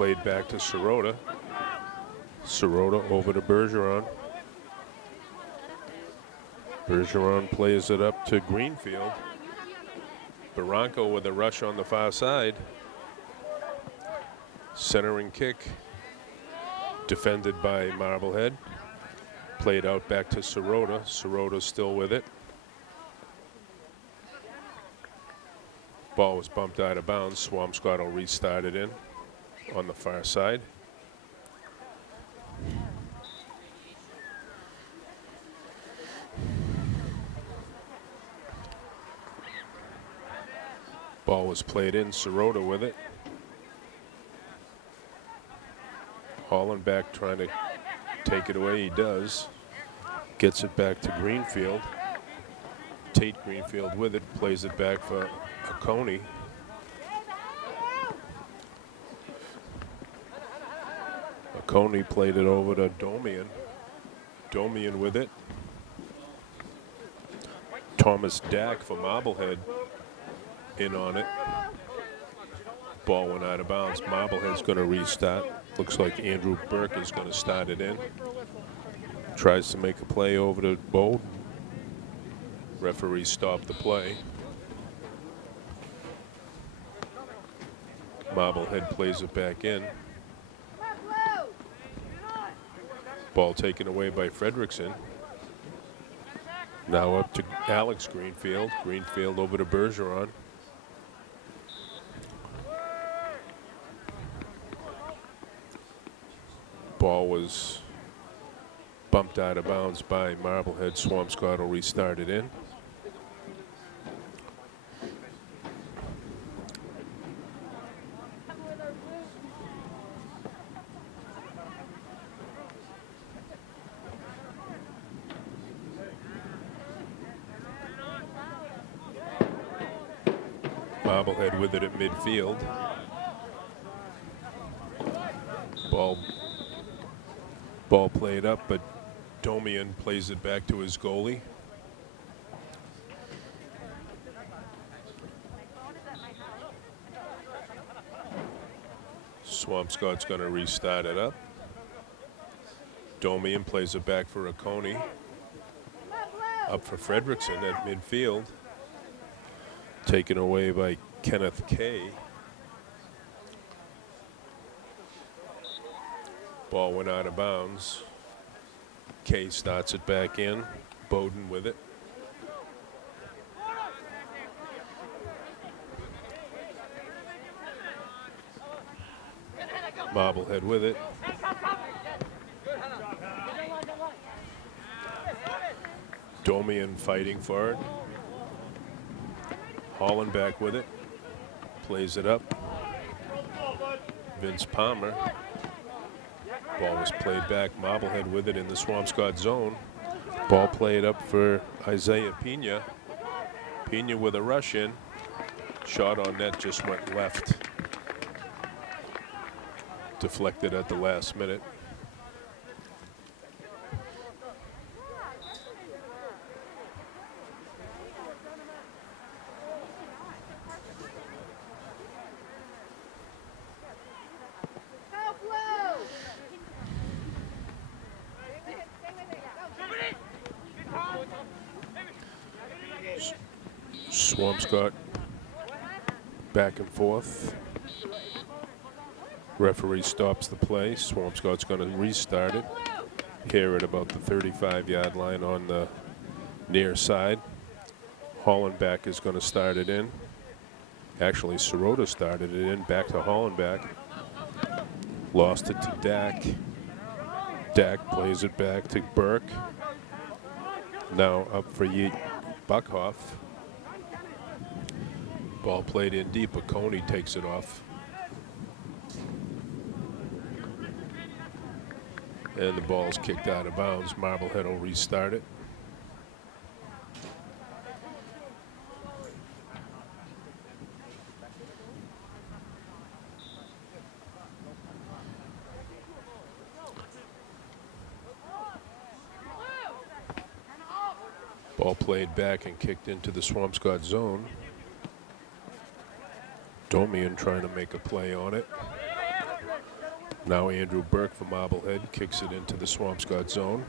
played back to Sirota. Sirota over to Bergeron. Bergeron plays it up to Greenfield. Barranco with a rush on the far side. Centering kick. Defended by Marblehead. Played out back to Sirota. Sirota still with it. Ball was bumped out of bounds. Swampscott will restart it in on the far side. Ball was played in. Sirota with it. Hollenbeck trying to take it away. He does. Gets it back to Greenfield. Tate Greenfield with it. Plays it back for Oconee. Oconee played it over to Domian. Domian with it. Thomas Dack for Marblehead in on it. Ball went out of bounds. Marblehead's going to restart. Looks like Andrew Burke is going to start it in. Tries to make a play over to Bowden. Referee stopped the play. Marblehead plays it back in. Ball taken away by Fredrickson. Now up to Alex Greenfield. Greenfield over to Bergeron. Ball was bumped out of bounds by Marblehead. Swampscott will restart it in. Marblehead with it at midfield. Ball played up, but Domian plays it back to his goalie. Swampscott's going to restart it up. Domian plays it back for Oconee. Up for Fredrickson at midfield. Taken away by Kenneth Kay. Ball went out of bounds. Kay starts it back in. Bowden with it. Marblehead with it. Domian fighting for it. Hollenbeck with it. Plays it up. Vince Palmer. Ball was played back. Marblehead with it in the Swampscott zone. Ball played up for Isaiah Pena. Pena with a rush in. Shot on net just went left. Deflected at the last minute. Swampscott back and forth. Referee stops the play. Swampscott's going to restart it here at about the 35-yard line on the near side. Hollenbeck is going to start it in. Actually, Sirota started it in. Back to Hollenbeck. Lost it to Dack. Dack plays it back to Burke. Now up for Buckhoff. Ball played in deep. Oconee takes it off. And the ball's kicked out of bounds. Marblehead will restart it. Ball played back and kicked into the Swampscott zone. Domian trying to make a play on it. Now Andrew Burke from Marblehead kicks it into the Swampscott zone.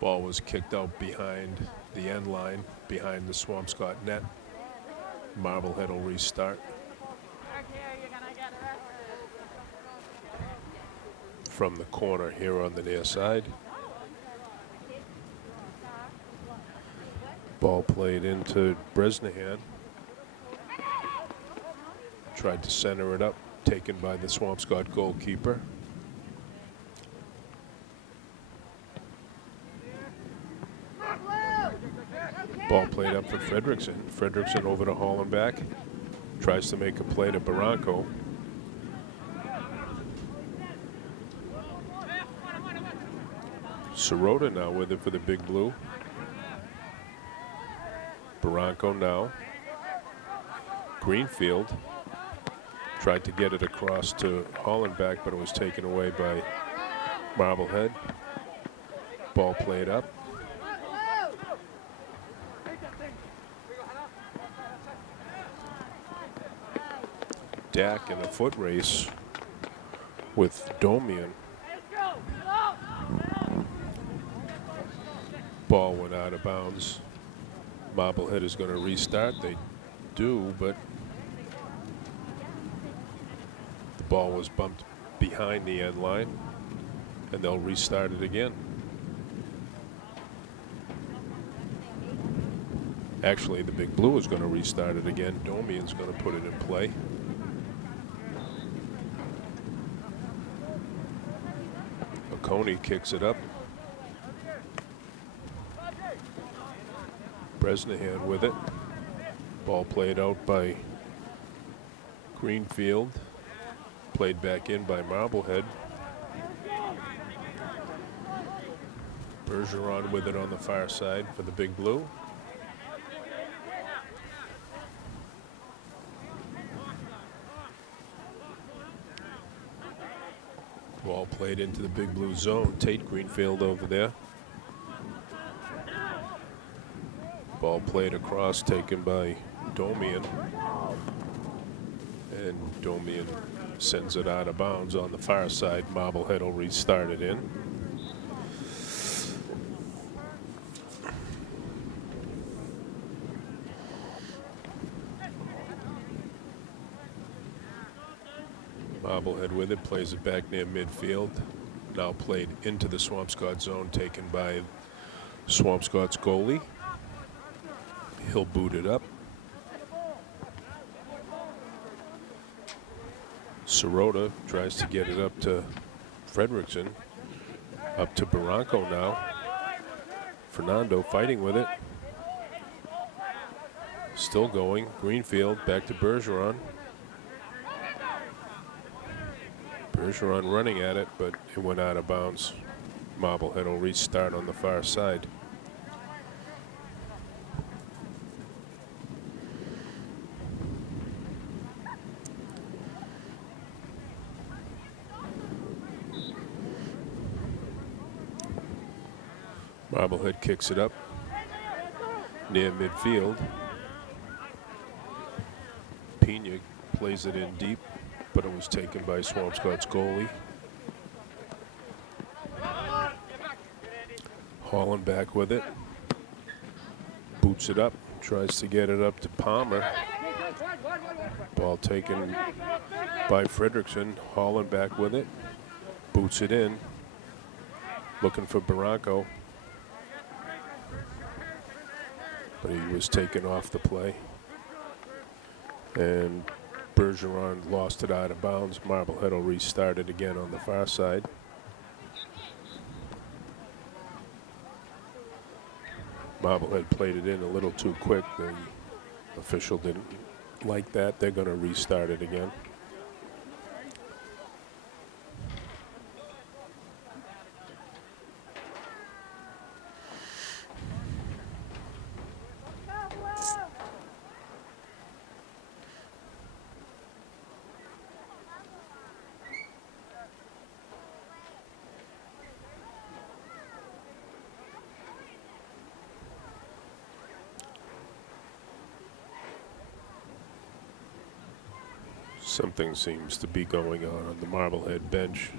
Ball was kicked out behind the end line, behind the Swampscott net. Marblehead will restart. From the corner here on the near side. Ball played into Bresnahan. Tried to center it up, taken by the Swampscott goalkeeper. Ball played up for Fredrickson. Fredrickson over to Hollenbach. Tries to make a play to Barranco. Sirota now with it for the Big Blue. Barranco now. Greenfield tried to get it across to Hollenbach, but it was taken away by Marblehead. Ball played up. Dak in a foot race with Domian. Ball went out of bounds. Marblehead is going to restart. They do, but the ball was bumped behind the end line, and they'll restart it again. Actually, the Big Blue is going to restart it again. Domian's going to put it in play. Oconee kicks it up. Bresnahan with it. Ball played out by Greenfield. Played back in by Marblehead. Bergeron with it on the far side for the Big Blue. Ball played into the Big Blue zone. Tate Greenfield over there. Ball played across, taken by Domian. And Domian sends it out of bounds on the far side. Marblehead will restart it in. Marblehead with it, plays it back near midfield. Now played into the Swampscott zone, taken by Swampscott's goalie. He'll boot it up. Sirota tries to get it up to Fredrickson. Up to Barranco now. Fernando fighting with it. Still going. Greenfield back to Bergeron. Bergeron running at it, but it went out of bounds. Marblehead will restart on the far side. Marblehead kicks it up near midfield. Pena plays it in deep, but it was taken by Swampscott's goalie. Hollenbach with it. Boots it up, tries to get it up to Palmer. Ball taken by Fredrickson. Hollenbach with it. Boots it in. Looking for Barranco. But he was taken off the play. And Bergeron lost it out of bounds. Marblehead will restart it again on the far side. Marblehead played it in a little too quick. The official didn't like that. They're going to restart it again. Something seems to be going on the Marblehead bench.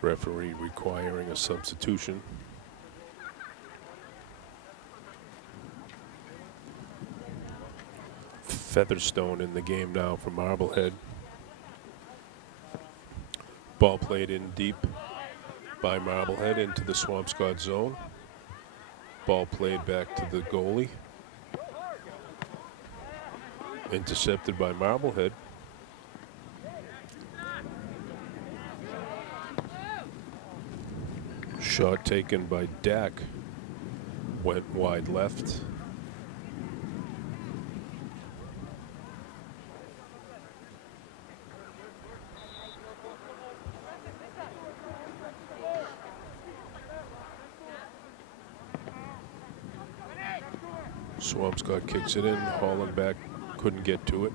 Referee requiring a substitution. Featherstone in the game now for Marblehead. Ball played in deep by Marblehead into the Swampscott zone. Ball played back to the goalie. Intercepted by Marblehead. Shot taken by Dak. Went wide left. Swampscott kicks it in. Hollenbeck couldn't get to it.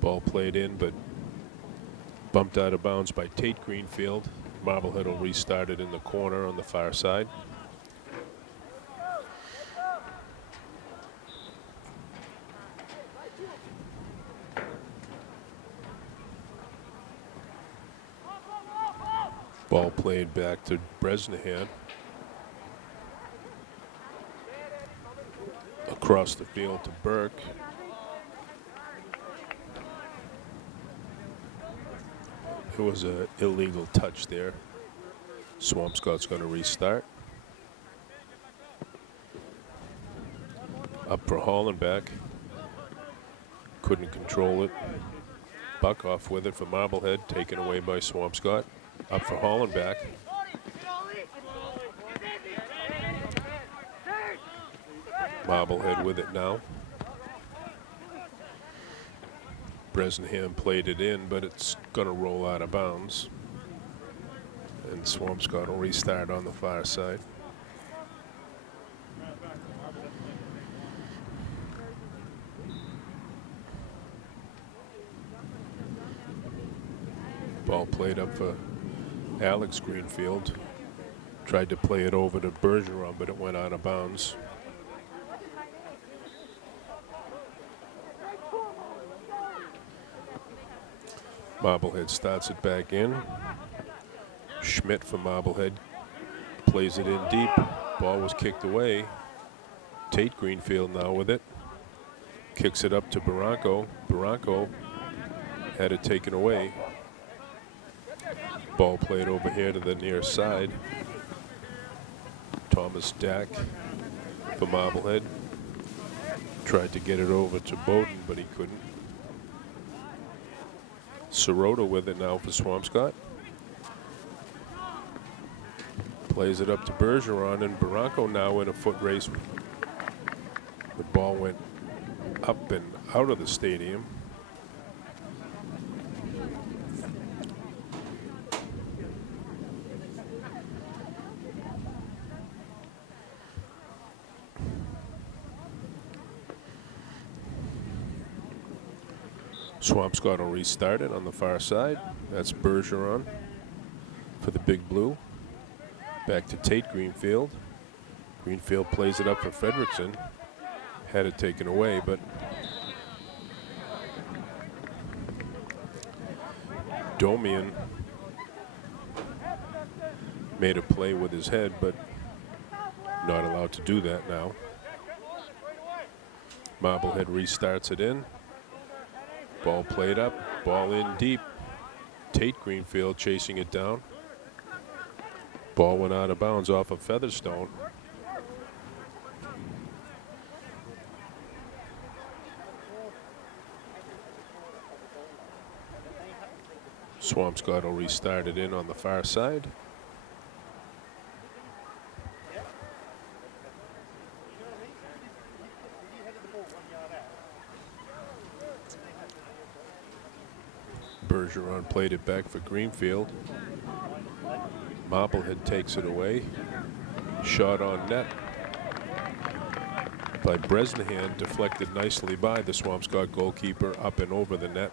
Ball played in, but bumped out of bounds by Tate Greenfield. Marblehead will restart it in the corner on the far side. Ball played back to Bresnahan. Across the field to Burke. It was an illegal touch there. Swampscott's going to restart. Up for Hollenbeck. Couldn't control it. Buck off with it for Marblehead, taken away by Swampscott. Up for Hollenbeck. Marblehead with it now. Bresnahan played it in, but it's going to roll out of bounds. And Swampscott will restart on the far side. Ball played up for Alex Greenfield. Tried to play it over to Bergeron, but it went out of bounds. Marblehead starts it back in. Schmidt for Marblehead plays it in deep. Ball was kicked away. Tate Greenfield now with it. Kicks it up to Barranco. Barranco had it taken away. Ball played over here to the near side. Thomas Dak for Marblehead. Tried to get it over to Bowden, but he couldn't. Sirota with it now for Swampscott. Plays it up to Bergeron, and Barranco now in a foot race. The ball went up and out of the stadium. Swampscott will restart it on the far side. That's Bergeron for the Big Blue. Back to Tate Greenfield. Greenfield plays it up for Fredrickson. Had it taken away, but Domian made a play with his head, but not allowed to do that now. Marblehead restarts it in. Ball played up, ball in deep. Tate Greenfield chasing it down. Ball went out of bounds off of Featherstone. Swampscott will restart it in on the far side. Bergeron played it back for Greenfield. Marblehead takes it away. Shot on net by Bresnahan, deflected nicely by the Swampscott goalkeeper up and over the net.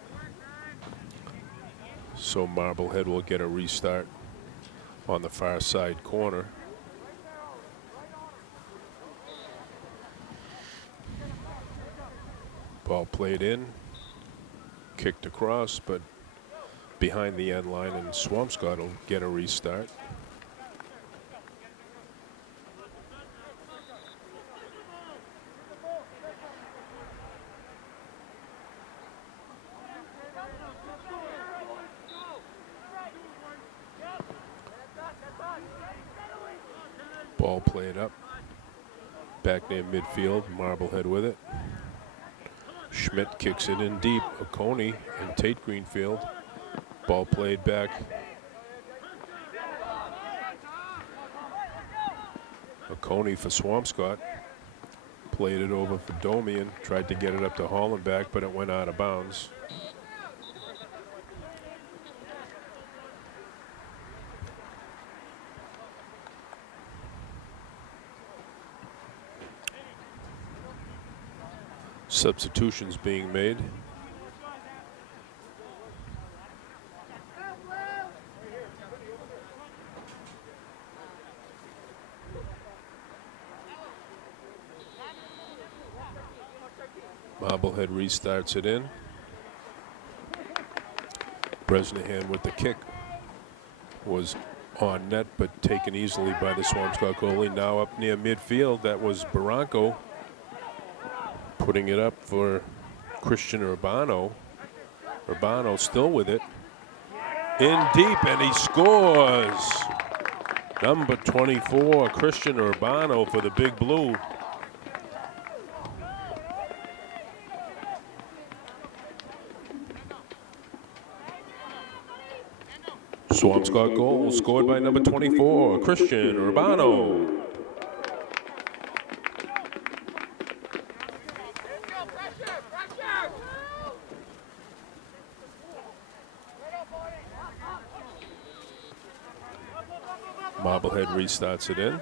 So Marblehead will get a restart on the far side corner. Ball played in, kicked across, but behind the end line, and Swampscott will get a restart. Ball played up, back near midfield, Marblehead with it. Schmidt kicks it in deep, Oconee and Tate Greenfield. Ball played back. Oconee for Swampscott. Played it over for Domian, tried to get it up to Hollenbach, but it went out of bounds. Substitutions being made. Marblehead restarts it in. Bresnahan with the kick was on net, but taken easily by the Swampscott goalie. Now up near midfield, that was Barranco putting it up for Christian Urbano. Urbano still with it. In deep, and he scores. Number 24, Christian Urbano for the Big Blue. Swampscott goal scored by number 24, Christian Urbano. Marblehead restarts it in.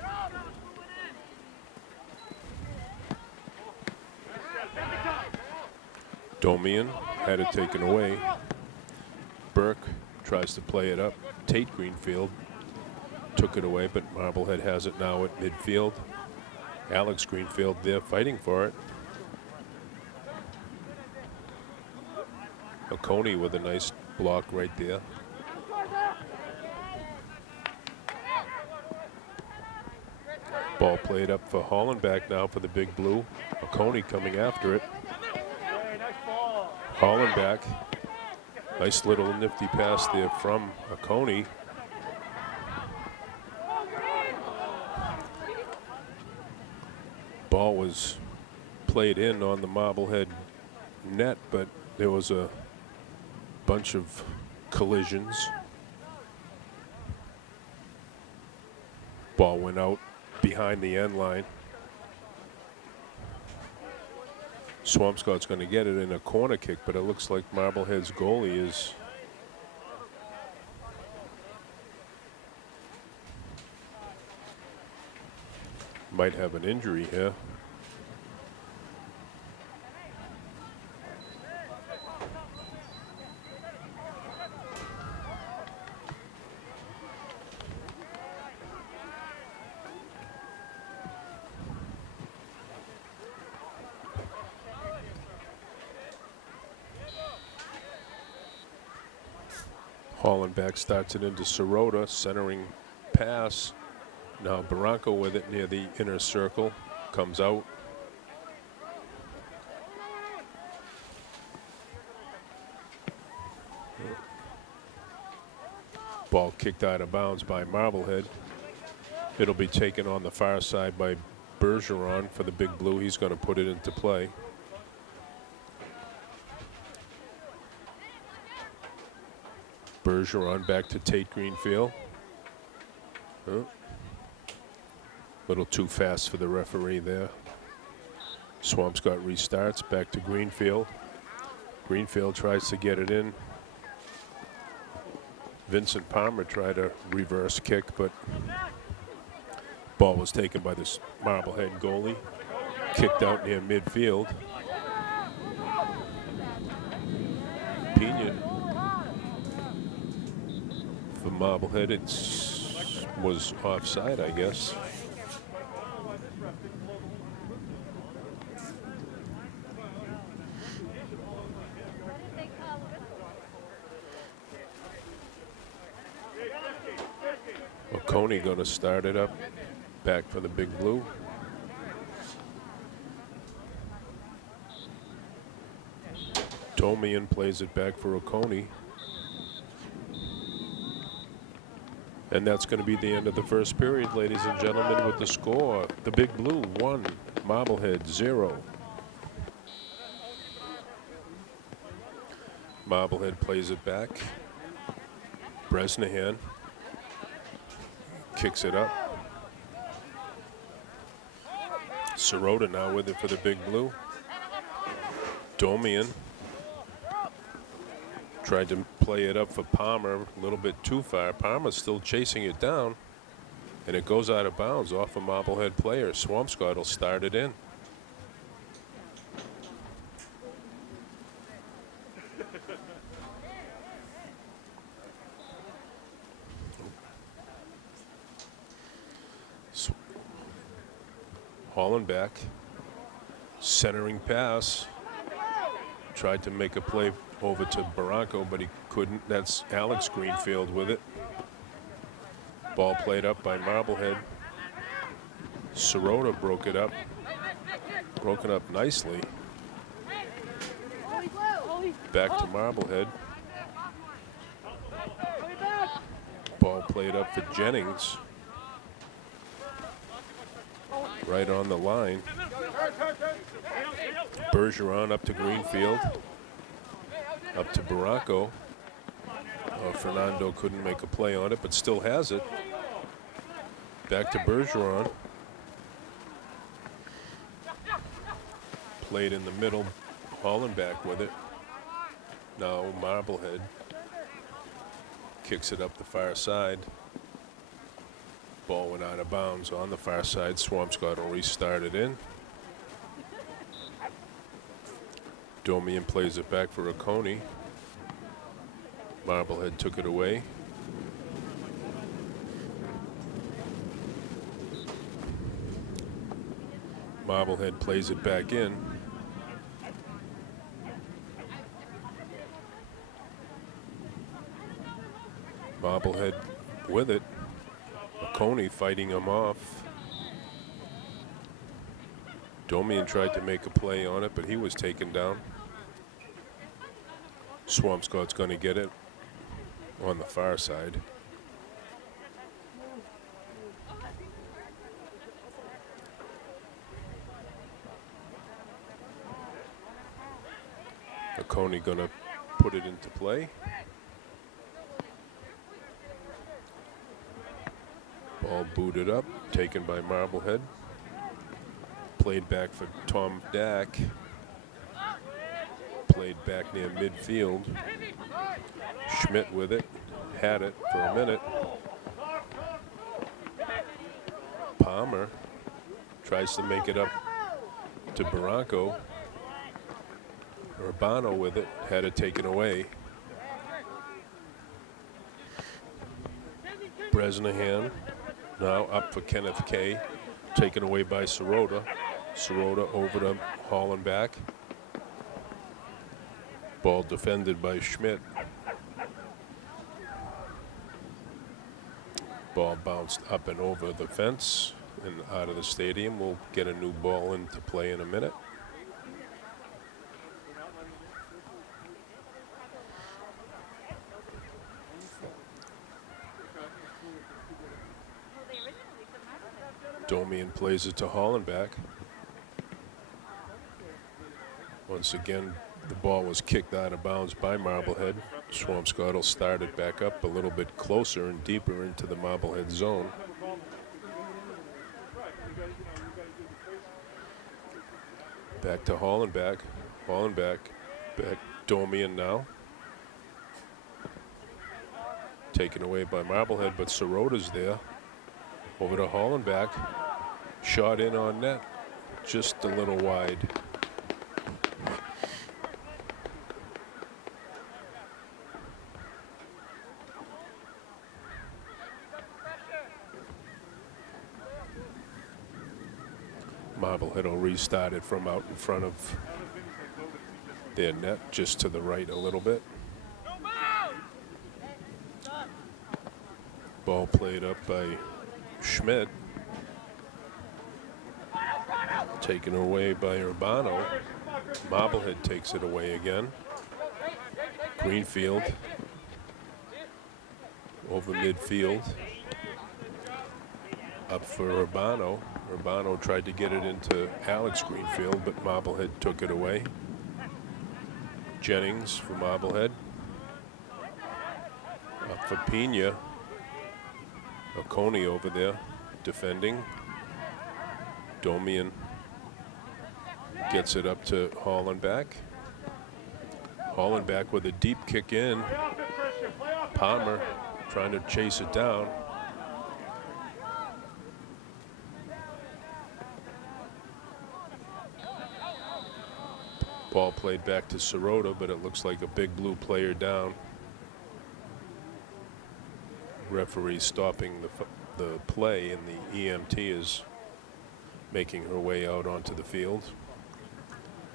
Domian had it taken away. Burke tries to play it up. Tate Greenfield took it away, but Marblehead has it now at midfield. Alex Greenfield there fighting for it. Oconee with a nice block right there. Ball played up for Hollenbach now for the Big Blue. Oconee coming after it. Hollenbach. Nice little nifty pass there from Oconee. Ball was played in on the Marblehead net, but there was a bunch of collisions. Ball went out behind the end line. Swampscott's going to get it in a corner kick, but it looks like Marblehead's goalie is might have an injury here. Hollenbach starts it into Sirota, centering pass. Now Barranco with it near the inner circle, comes out. Ball kicked out of bounds by Marblehead. It'll be taken on the far side by Bergeron for the Big Blue. He's going to put it into play. Bergeron back to Tate Greenfield. Little too fast for the referee there. Swampscott restarts, back to Greenfield. Greenfield tries to get it in. Vincent Palmer tried a reverse kick, but ball was taken by this Marblehead goalie. Kicked out near midfield. Pena for Marblehead, it was offside, I guess. Coney going to start it up. Back for the Big Blue. Domian plays it back for Oconee. And that's going to be the end of the first period, ladies and gentlemen, with the score. The Big Blue 1, Marblehead 0. Marblehead plays it back. Bresnahan kicks it up. Sirota now with it for the Big Blue. Domian tried to play it up for Palmer a little bit too far. Palmer's still chasing it down, and it goes out of bounds off a Marblehead player. Swampscott will start it in. Hollenbeck, centering pass. Tried to make a play over to Barranco, but he couldn't. That's Alex Greenfield with it. Ball played up by Marblehead. Sirota broke it up. Broken up nicely. Back to Marblehead. Ball played up for Jennings. Right on the line. Bergeron up to Greenfield. Up to Barranco. Fernando couldn't make a play on it, but still has it. Back to Bergeron. Played in the middle. Hollenbeck with it. Now Marblehead kicks it up the far side. Ball went out of bounds on the far side. Swampscott will restart it in. Domian plays it back for Oconee. Marblehead took it away. Marblehead plays it back in. Marblehead with it. Oconee fighting him off. Domian tried to make a play on it, but he was taken down. Swampscott's going to get it on the far side. Oconee going to put it into play. Ball booted up, taken by Marblehead. Played back for Tom Dack. Played back near midfield. Schmidt with it. Had it for a minute. Palmer tries to make it up to Barranco. Urbano with it. Had it taken away. Bresnahan now up for Kenneth Kay. Taken away by Sirota. Sirota over to Hollenbeck. Ball defended by Schmidt. Ball bounced up and over the fence and out of the stadium. We'll get a new ball into play in a minute. Domian plays it to Hollenbeck. Once again, the ball was kicked out of bounds by Marblehead. Swampscott will start it back up a little bit closer and deeper into the Marblehead zone. Back to Hollenbeck. Hollenbeck, back Domian now. Taken away by Marblehead, but Sirota's there. Over to Hollenbeck. Shot in on net. Just a little wide. Marblehead will restart it from out in front of their net, just to the right a little bit. Ball played up by Schmidt. Taken away by Urbano. Marblehead takes it away again. Greenfield over midfield. Up for Urbano. Urbano tried to get it into Alex Greenfield, but Marblehead took it away. Jennings for Marblehead. Up for Pena. Oconee over there defending. Domian gets it up to Hollenbach. Hollenbach with a deep kick in. Palmer trying to chase it down. Ball played back to Sirota, but it looks like a Big Blue player down. Referee stopping the play, and the EMT is making her way out onto the field.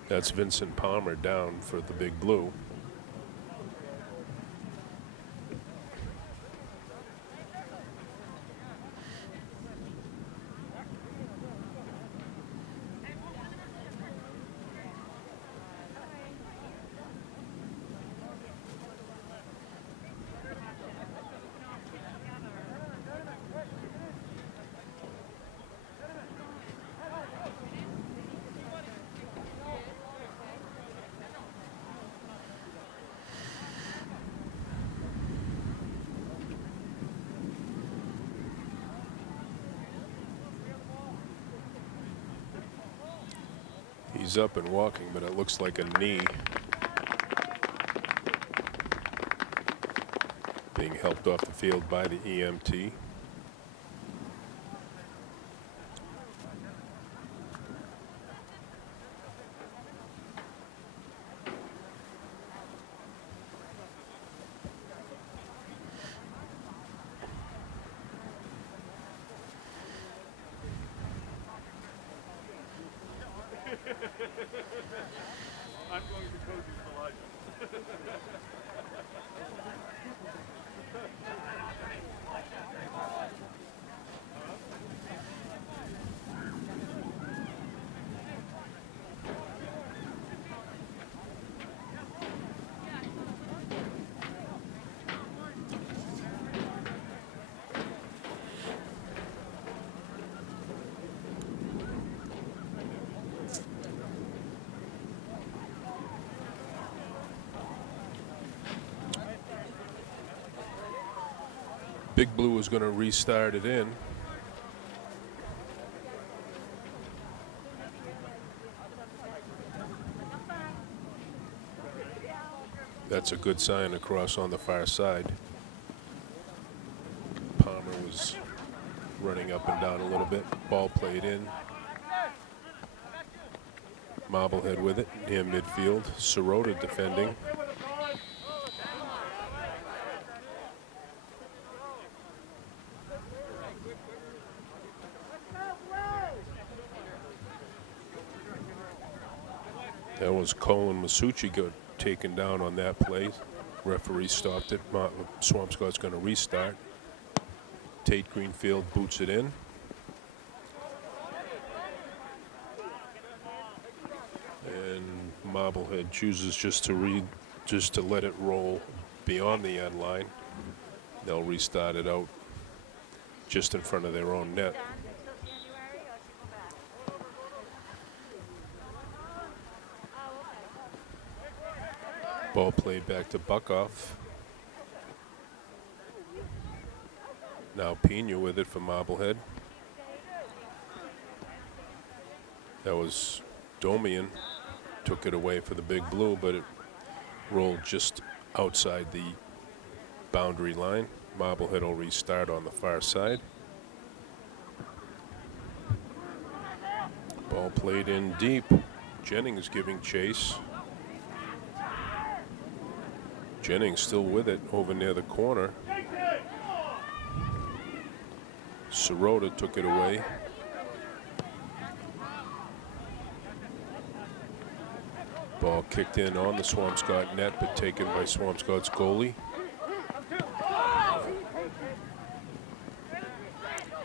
That's Vincent Palmer down for the Big Blue. He's up and walking, but it looks like a knee. Being helped off the field by the EMT. I'm going to coach Elijah. Big Blue is going to restart it in. That's a good sign across on the far side. Palmer was running up and down a little bit. Ball played in. Marblehead with it near midfield. Sirota defending. That was Colin Masucci got taken down on that play. Referee stopped it. Swampscott's going to restart. Tate Greenfield boots it in. And Marblehead chooses just to let it roll beyond the end line. They'll restart it out just in front of their own net. Ball played back to Buckoff. Now Pena with it for Marblehead. That was Domian. Took it away for the Big Blue, but it rolled just outside the boundary line. Marblehead will restart on the far side. Ball played in deep. Jennings giving chase. Jennings still with it over near the corner. Sirota took it away. Ball kicked in on the Swampscott net, but taken by Swampscott's goalie.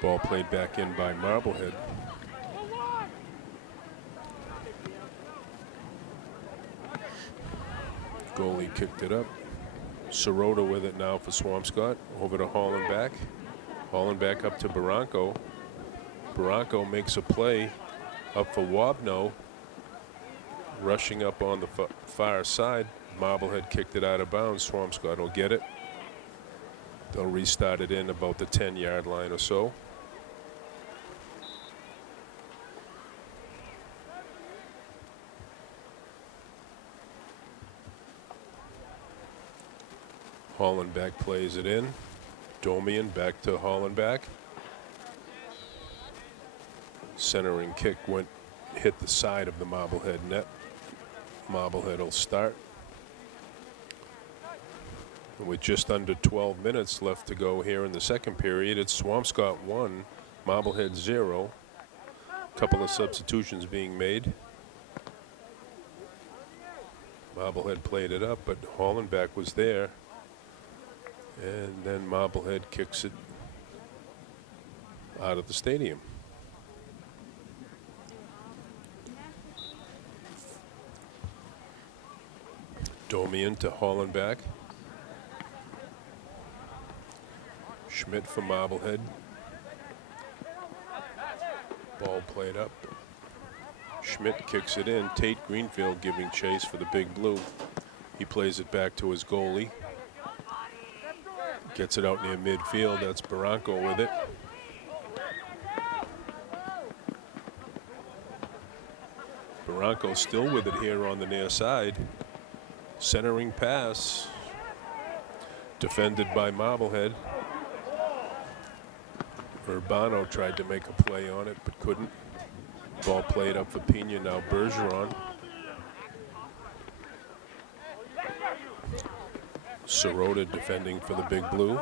Ball played back in by Marblehead. Goalie kicked it up. Sirota with it now for Swampscott. Over to Hollenbach. Hollenbach up to Barranco. Barranco makes a play up for Wabno. Rushing up on the far side. Marblehead kicked it out of bounds. Swampscott will get it. They'll restart it in about the 10-yard line or so. Hollenbach plays it in. Domian back to Hollenbach. Centering kick hit the side of the Marblehead net. Marblehead will start. With just under 12 minutes left to go here in the second period, it's Swampscott 1, Marblehead 0. Couple of substitutions being made. Marblehead played it up, but Hollenbach was there. And then Marblehead kicks it out of the stadium. Domian to Hollenbach. Schmidt for Marblehead. Ball played up. Schmidt kicks it in. Tate Greenfield giving chase for the Big Blue. He plays it back to his goalie. Gets it out near midfield. That's Barranco with it. Barranco still with it here on the near side. Centering pass. Defended by Marblehead. Urbano tried to make a play on it, but couldn't. Ball played up for Pena, now Bergeron. Sirota defending for the Big Blue.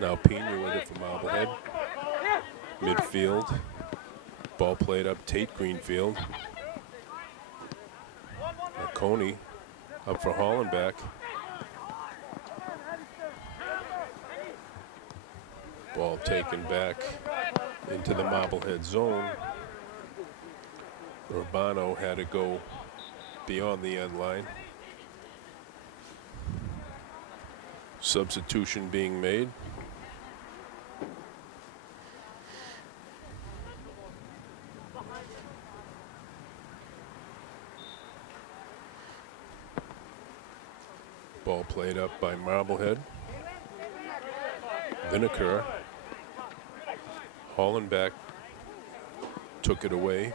Now Pena with it for Marblehead. Midfield. Ball played up, Tate Greenfield. Coney up for Hollenbach. Ball taken back into the Marblehead zone. Urbano had to go beyond the end line. Substitution being made. Ball played up by Marblehead. Vinegar. Hollenbach took it away.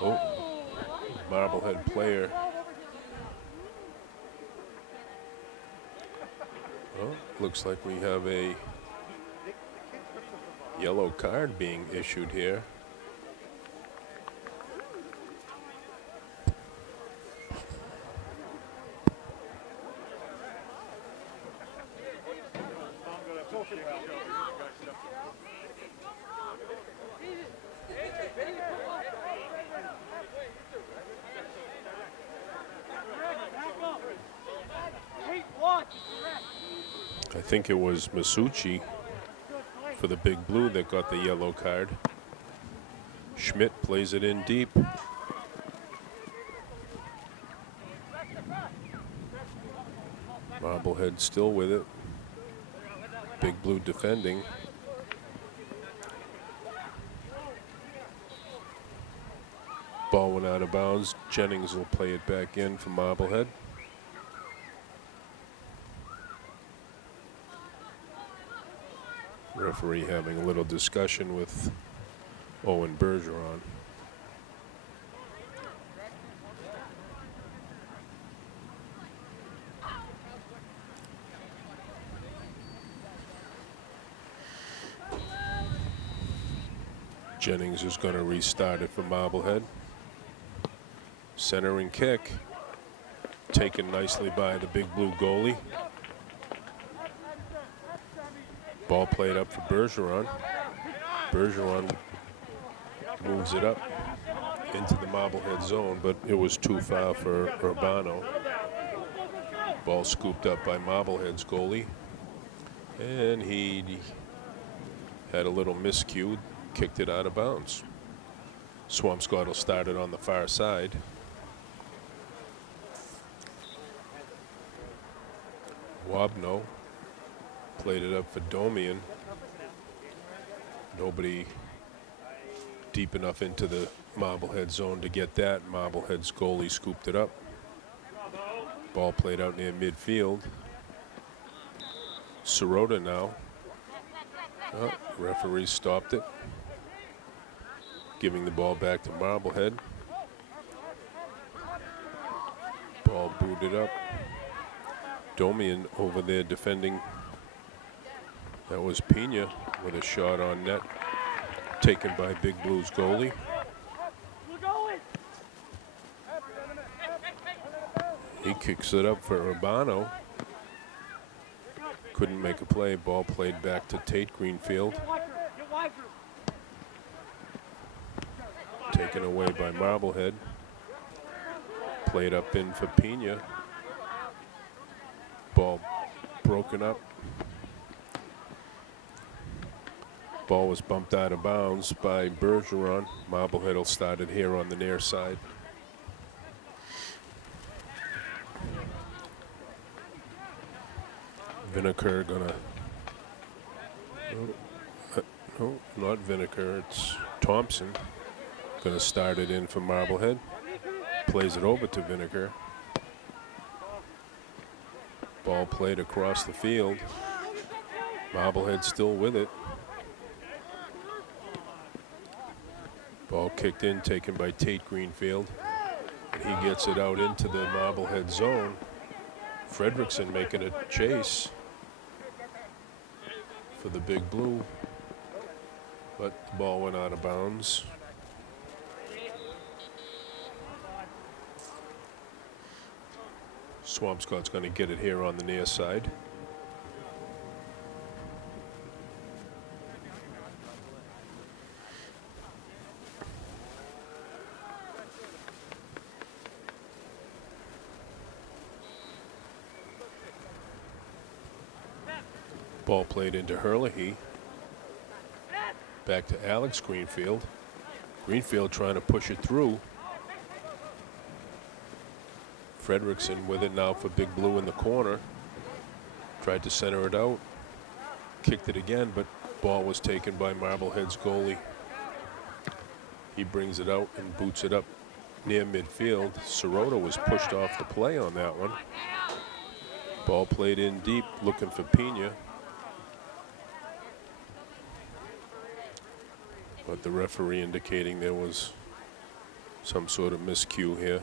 Oh, Marblehead player. Well, looks like we have a yellow card being issued here. I think it was Masucci for the Big Blue that got the yellow card. Schmidt plays it in deep. Marblehead still with it. Big Blue defending. Ball went out of bounds. Jennings will play it back in for Marblehead. Referee having a little discussion with Owen Bergeron. Jennings is going to restart it for Marblehead. Centering kick. Taken nicely by the Big Blue goalie. Ball played up for Bergeron. Bergeron moves it up into the Marblehead zone, but it was too far for Urbano. Ball scooped up by Marblehead's goalie. And he Had a little miscue, kicked it out of bounds. Swampscott will start it on the far side. Wabno played it up for Domian. Nobody deep enough into the Marblehead zone to get that. Marblehead's goalie scooped it up. Ball played out near midfield. Sirota now. Oh, referee stopped it. Giving the ball back to Marblehead. Ball booted up. Domian over there defending. That was Pena with a shot on net. Taken by Big Blues goalie. He kicks it up for Urbano. Couldn't make a play. Ball played back to Tate Greenfield. Taken away by Marblehead. Played up in for Pena. Ball broken up. Ball was bumped out of bounds by Bergeron. Marblehead will start it here on the near side. Vinegar gonna, no, not Vinegar, it's Thompson. Gonna start it in for Marblehead. Plays it over to Vinegar. Ball played across the field. Marblehead still with it. Ball kicked in, taken by Tate Greenfield. And he gets it out into the Marblehead zone. Fredrickson making a chase for the Big Blue. But the ball went out of bounds. Swampscott's going to get it here on the near side. Ball played into Herlihy. Back to Alex Greenfield. Greenfield trying to push it through. Fredrickson with it now for Big Blue in the corner. Tried to center it out. Kicked it again, but ball was taken by Marblehead's goalie. He brings it out and boots it up near midfield. Sirota was pushed off the play on that one. Ball played in deep, looking for Pena. But the referee indicating there was some sort of miscue here.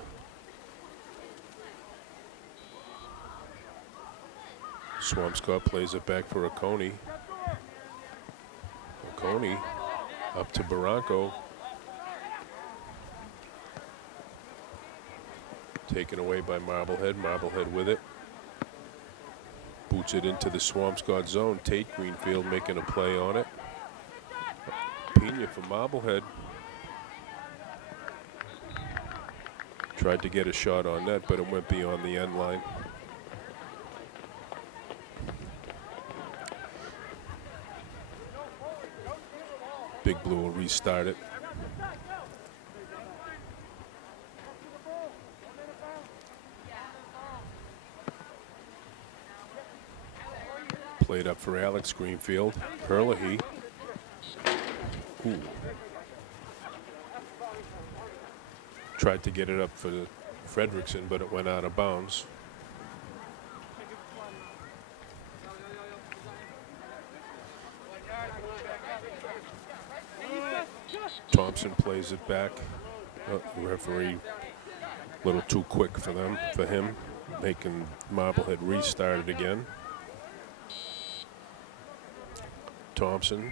Swampscott plays it back for Oconee. Oconee up to Barranco. Taken away by Marblehead. Marblehead with it. Boots it into the Swampscott zone. Tate Greenfield making a play on it. Pena for Marblehead. Tried to get a shot on net, but it went beyond the end line. Big Blue will restart it. Played up for Alex Greenfield. Herlihy. Ooh. Tried to get it up for Fredrickson, but it went out of bounds. Thompson plays it back. Oh, the referee a little too quick for him, making Marblehead restart it again. Thompson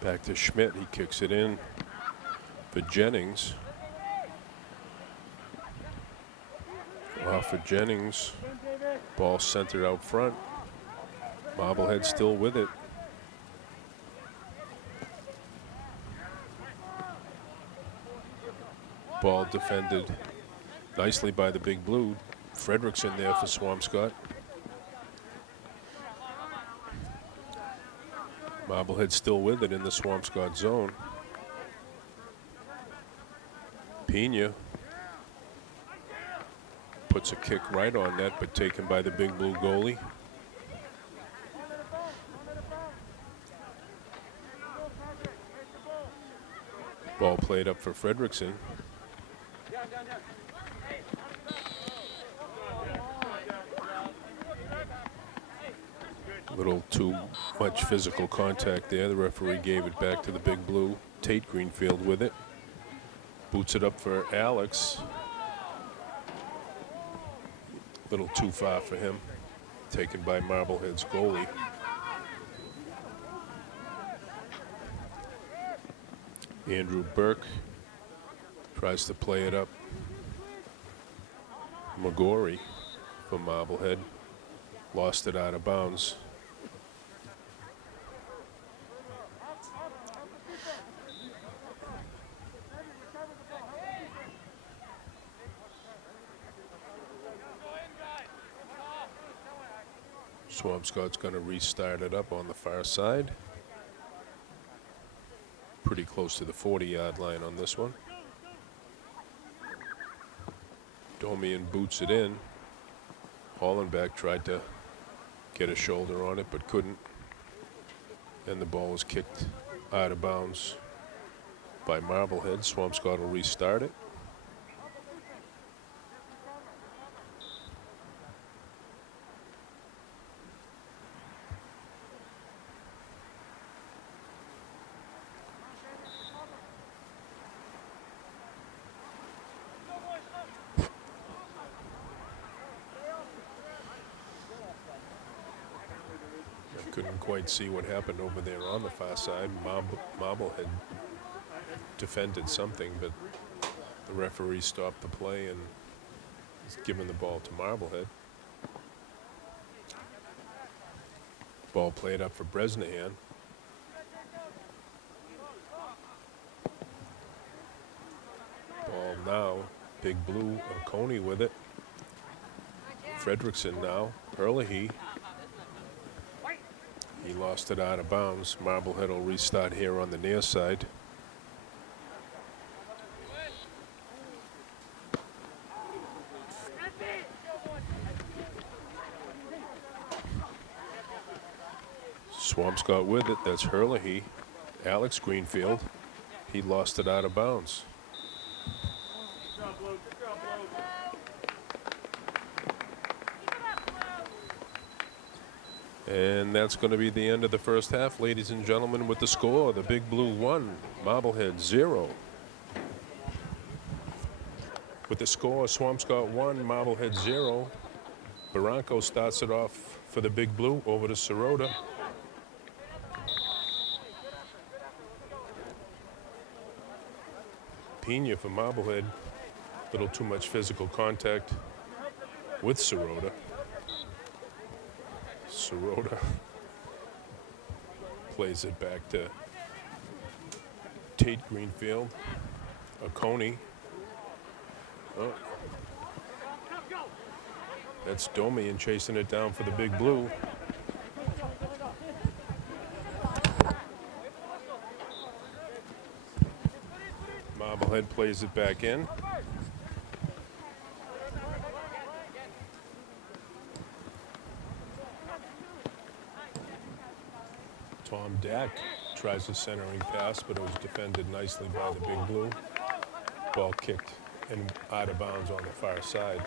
back to Schmidt. He kicks it in for Jennings. Off for Jennings. Ball centered out front. Marblehead still with it. Ball defended nicely by the Big Blue. Fredrickson there for Swampscott. Marblehead still with it in the Swampscott zone. Pena puts a kick right on net, but taken by the Big Blue goalie. Ball played up for Fredrickson. A little too much physical contact there. The referee gave it back to the Big Blue. Tate Greenfield with it. Boots it up for Alex. A little too far for him. Taken by Marblehead's goalie. Andrew Burke tries to play it up. McGorry for Marblehead. Lost it out of bounds. Swampscott's going to restart it up on the far side. Pretty close to the 40-yard line on this one. Domian boots it in. Hollenbeck tried to get a shoulder on it, but couldn't. And the ball was kicked out of bounds by Marblehead. Swampscott will restart it. Couldn't quite see what happened over there on the far side. Marblehead defended something, but the referee stopped the play and is giving the ball to Marblehead. Ball played up for Bresnahan. Ball now, Big Blue, Oconee with it. Fredrickson now, Herlihy. He lost it out of bounds. Marblehead will restart here on the near side. Swampscott with it. That's Herlihy. Alex Greenfield. He lost it out of bounds. And that's going to be the end of the first half, ladies and gentlemen, with the score. The Big Blue 1, Marblehead 0. With the score, Swampscott 1, Marblehead 0. Barranco starts it off for the Big Blue, over to Sirota. Pena for Marblehead. A little too much physical contact with Sirota. Sirota plays it back to Tate Greenfield. Oconee. Oh. That's Domian chasing it down for the Big Blue. Marblehead plays it back in. Tom Dack tries a centering pass, but it was defended nicely by the Big Blue. Ball kicked and out of bounds on the far side.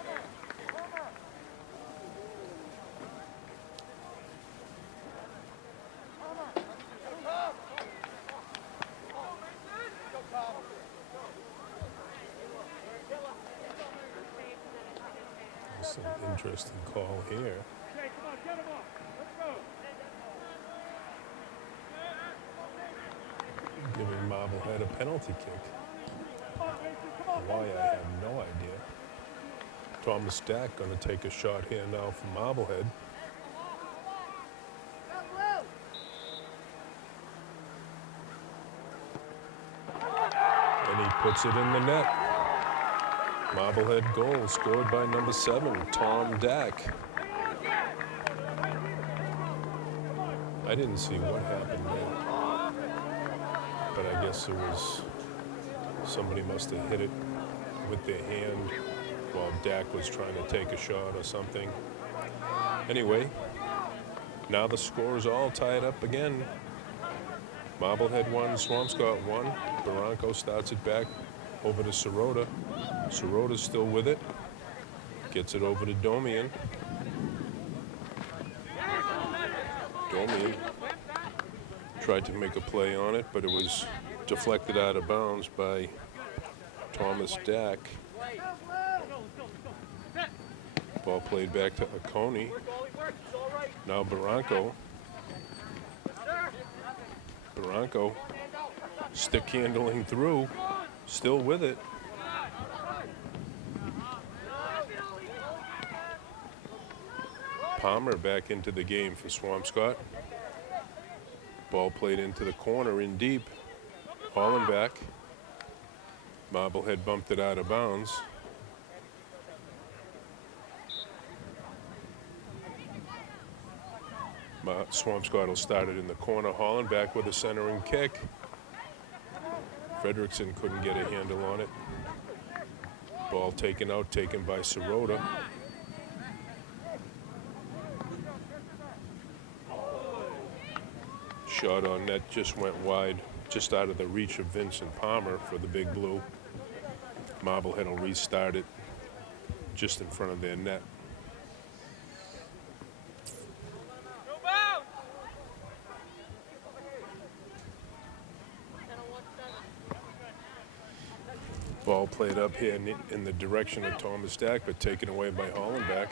That's an interesting call here. Giving Marblehead a penalty kick. Why, I have no idea. Thomas Dack going to take a shot here now from Marblehead. And he puts it in the net. Marblehead goal scored by number 7, Tom Dack. I didn't see what happened there, but I guess it was somebody must have hit it with their hand while Dak was trying to take a shot or something. Anyway, now the score is all tied up again. Marblehead 1, Swampscott 1. Barranco starts it back over to Sirota. Sirota's still with it. Gets it over to Domian. Domian tried to make a play on it, but it was deflected out of bounds by Thomas Dak. Ball played back to Oconee. Now Barranco stick handling through, still with it. Palmer back into the game for Swampscott. Ball played into the corner in deep. Hollenbach. Marblehead bumped it out of bounds. Swampscott will start it in the corner. Hollenbach with a centering kick. Fredrickson couldn't get a handle on it. Ball taken out, taken by Sirota. Shot on net just went wide, just out of the reach of Vincent Palmer for the Big Blue. Marblehead will restart it just in front of their net. Ball played up here in the direction of Thomas Dak, but taken away by Hollenbach.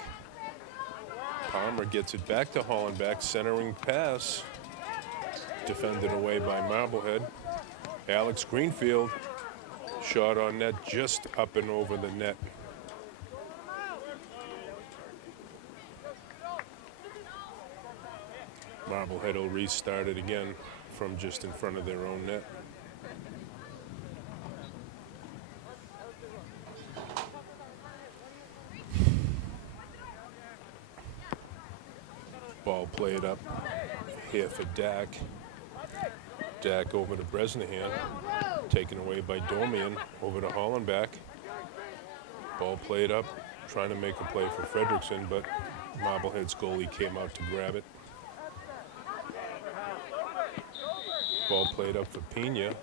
Palmer gets it back to Hollenbach, centering pass. Defended away by Marblehead. Alex Greenfield, shot on net just up and over the net. Marblehead will restart it again from just in front of their own net. Ball played up here for Dak. Dak over to Bresnahan, taken away by Domian, over to Hollenbach. Ball played up, trying to make a play for Fredrickson, but Marblehead's goalie came out to grab it. Ball played up for Pena.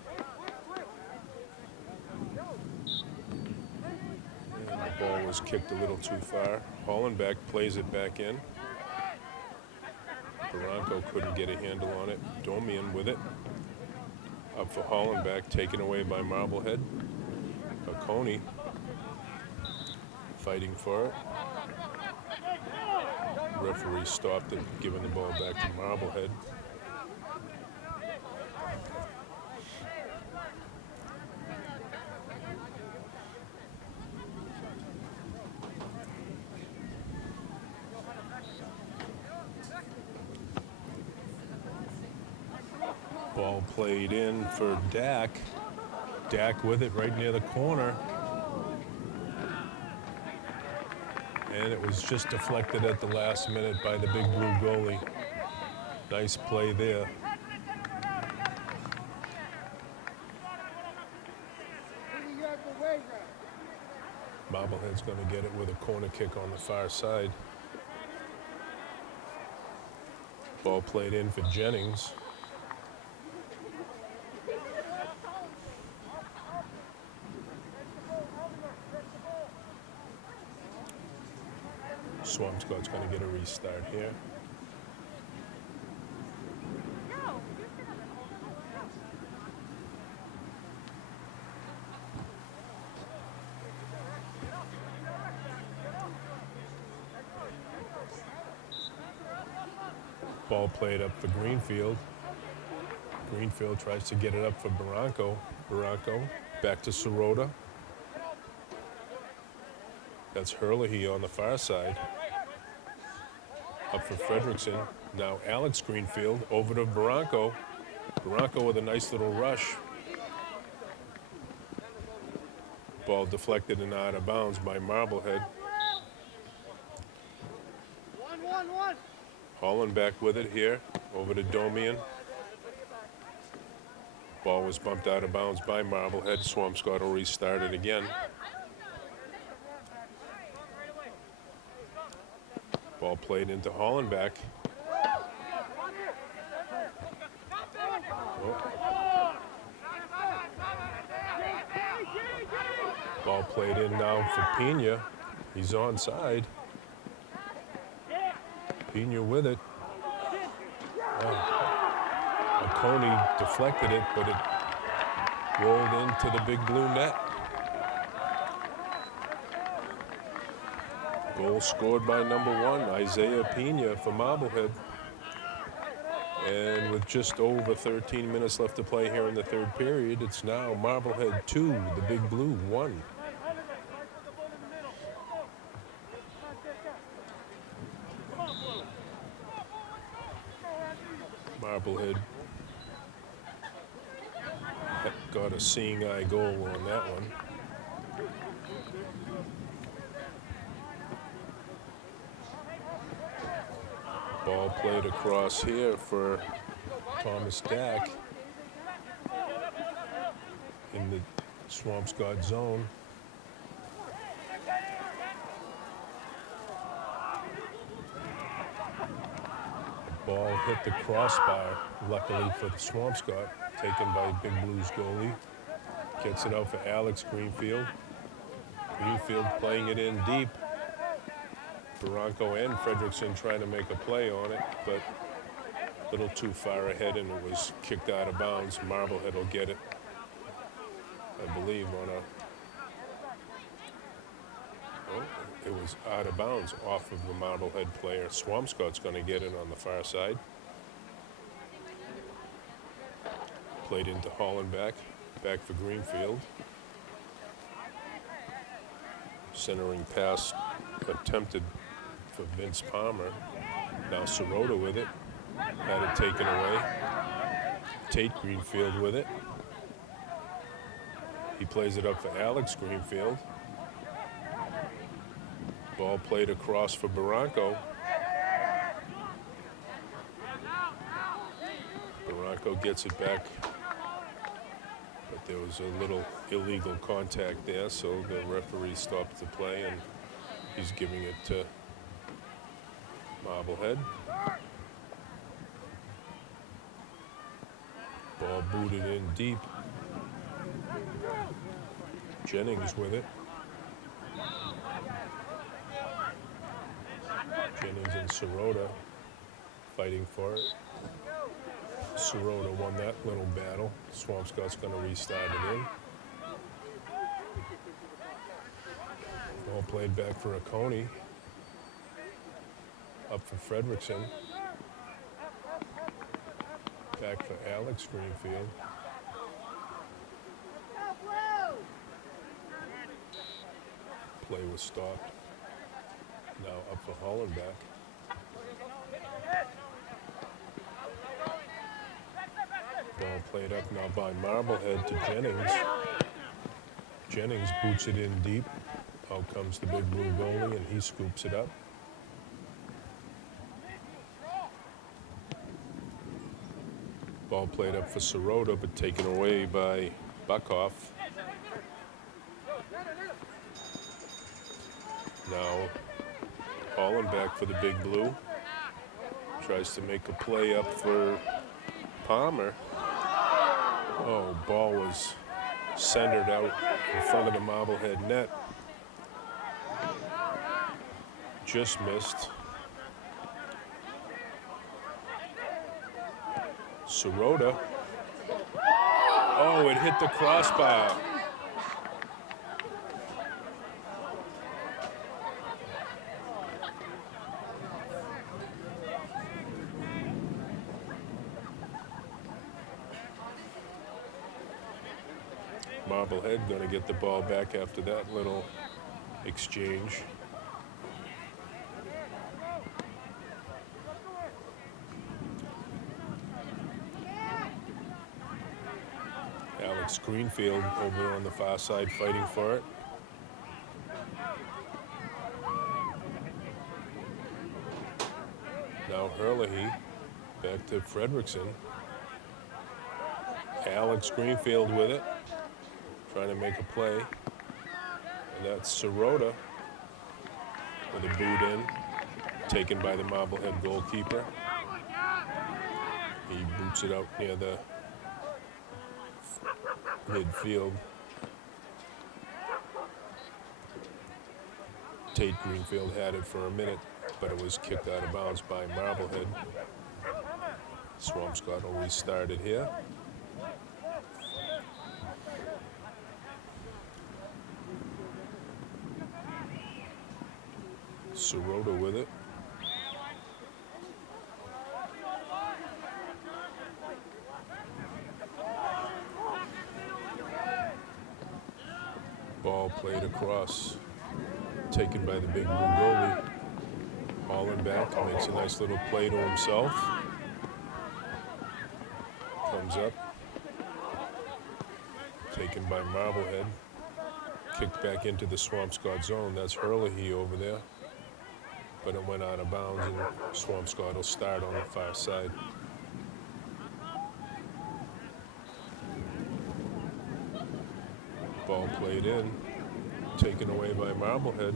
And the ball was kicked a little too far. Hollenbach plays it back in. Barranco couldn't get a handle on it. Domian with it. Up for Hollenbach, taken away by Marblehead. Oconee fighting for it. Referee stopped it, giving the ball back to Marblehead. Ball played in for Dak. Dak with it right near the corner. And it was just deflected at the last minute by the Big Blue goalie. Nice play there. Marblehead's going to get it with a corner kick on the far side. Ball played in for Jennings. Swampscott's going to get a restart here. Ball played up for Greenfield. Greenfield tries to get it up for Barranco. Barranco back to Sirota. That's Herlihy on the far side. Up for Fredrickson. Now Alex Greenfield over to Barranco. Barranco with a nice little rush. Ball deflected and out of bounds by Marblehead. Hollenbach with it here. Over to Domian. Ball was bumped out of bounds by Marblehead. Swampscott will restart it again. Ball played into Hollenbeck. Oh. Ball played in now for Pena. He's onside. Pena with it. Coney deflected it, but it rolled into the big blue net. Goal scored by number 1, Isaiah Pena for Marblehead. And with just over 13 minutes left to play here in the third period, it's now Marblehead 2, the big blue 1. Marblehead got a seeing eye goal on that one. Ball played across here for Thomas Dack in the Swampscott zone. The ball hit the crossbar, luckily for the Swampscott, taken by Big Blues goalie. Gets it out for Alex Greenfield. Greenfield playing it in deep. Barranco and Fredrickson trying to make a play on it, but a little too far ahead, and it was kicked out of bounds. Marblehead will get it, I believe, on a... Oh, it was out of bounds off of the Marblehead player. Swampscott's going to get it on the far side. Played into Hollenbeck, back for Greenfield. Centering pass attempted for Vince Palmer. Now Sirota with it. Had it taken away. Tate Greenfield with it. He plays it up for Alex Greenfield. Ball played across for Barranco. Barranco gets it back, but there was a little illegal contact there, so the referee stopped the play, and he's giving it to Marblehead. Ball booted in deep. Jennings with it. Jennings and Sirota fighting for it. Sirota won that little battle. Swampscott's going to restart it in. Ball played back for Coney. Up for Fredrickson. Back for Alex Greenfield. Play was stopped. Now up for Hollenbeck. Ball played up now by Marblehead to Jennings. Jennings boots it in deep. Out comes the big blue goalie, and he scoops it up. Ball played up for Sirota, but taken away by Buckhoff. Now Hollenbeck for the big blue. Tries to make a play up for Palmer. Oh, ball was centered out in front of the Marblehead net. Just missed. Sirota. Oh, it hit the crossbar. Marblehead going to get the ball back after that little exchange. Alex Greenfield over on the far side fighting for it. Now Herlihy Back to Fredrickson. Alex Greenfield with it, trying to make a play. And that's Sirota with a boot in, taken by the Marblehead goalkeeper. He boots it out near the midfield. Tate Greenfield had it for a minute, but it was kicked out of bounds by Marblehead. Swampscott will restart it here. Sirota with it. Ball played across, taken by the big blue goalie. Hauling back, makes a nice little play to himself. Comes up, taken by Marblehead. Kicked back into the Swampscott zone. That's Herlihy over there. But it went out of bounds, and Swampscott will start on the far side. Ball played in, taken away by Marblehead.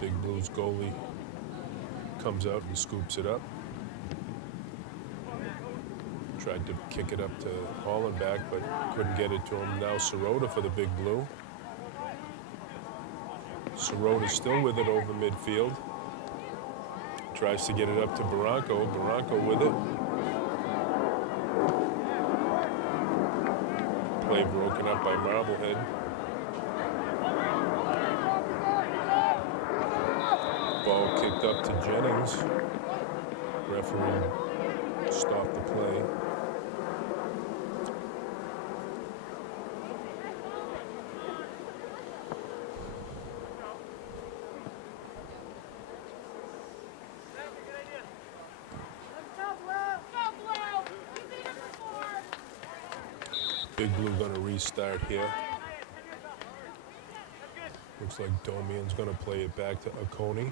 Big Blues goalie comes out and scoops it up. Tried to kick it up to Hollenbach, but couldn't get it to him. Now Sirota for the Big Blue. Sirota's still with it over midfield. Tries to get it up to Barranco. Barranco with it. Play broken up by Marblehead. Ball kicked up to Jennings. Referee stopped the play. Big Blue gonna restart here. Looks like Domian's gonna play it back to Oconee.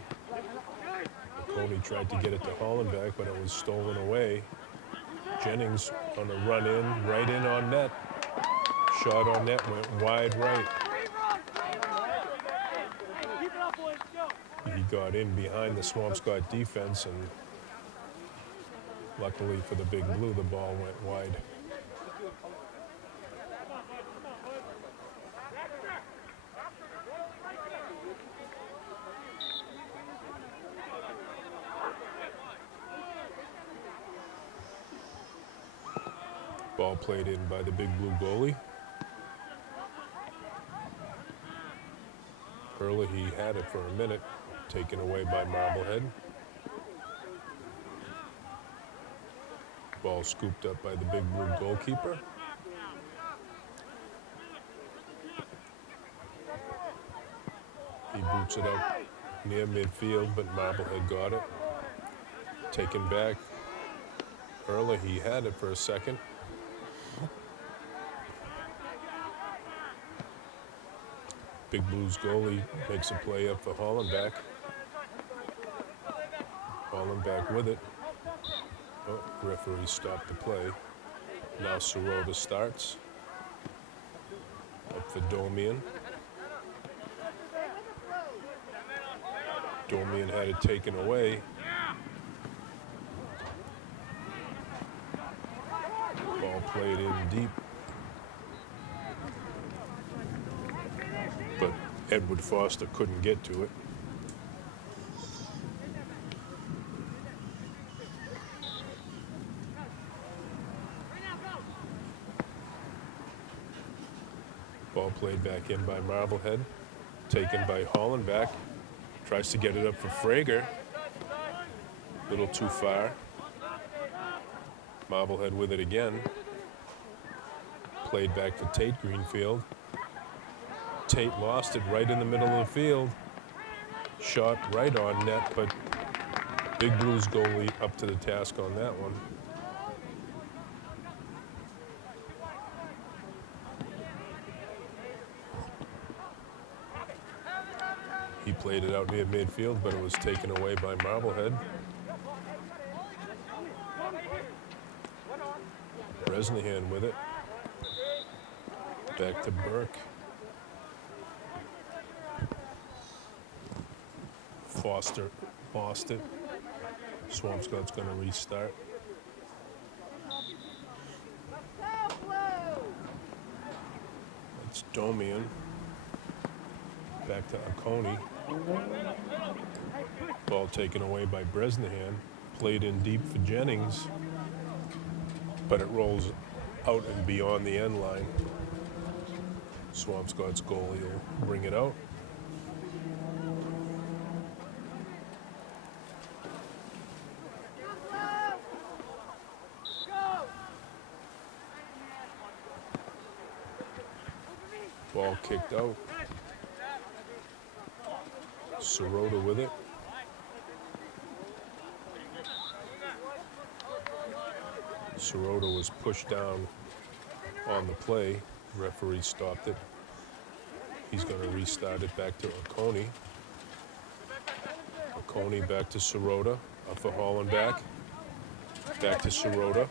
Oconee tried to get it to Hollenbach, but it was stolen away. Jennings on the run in, right in on net. Shot on net, went wide right. He got in behind the Swampscott defense, and luckily for the Big Blue, the ball went wide. Ball played in by the Big Blue goalie. Herlihy had it for a minute, taken away by Marblehead. Ball scooped up by the Big Blue goalkeeper. He boots it up near midfield, but Marblehead got it. Taken back. Herlihy had it for a second. Big Blues goalie makes a play up for Hollenbach. Hollenbach with it. Oh, referee stopped the play. Now Sirota starts. Up for Domian. Domian had it taken away. Ball played in deep. But Edward Foster couldn't get to it. Ball played back in by Marblehead. Taken by Hollenbach. Tries to get it up for Frager. A little too far. Marblehead with it again. Played back for Tate Greenfield. Tate lost it right in the middle of the field. Shot right on net, but Big Blues goalie up to the task on that one. He played it out near midfield, but it was taken away by Marblehead. Bresnahan with it. Back to Burke. Foster lost it. Swampscott's going to restart. It's Domian. Back to Oconee. Ball taken away by Bresnahan. Played in deep for Jennings, but it rolls out and beyond the end line. Swampscott's goalie will bring it out. Ball kicked out. Sirota with it. Sirota was pushed down on the play. Referee stopped it. He's going to restart it back to Oconee. Oconee back to Sirota. Up for Hollenbach. Back to Sirota.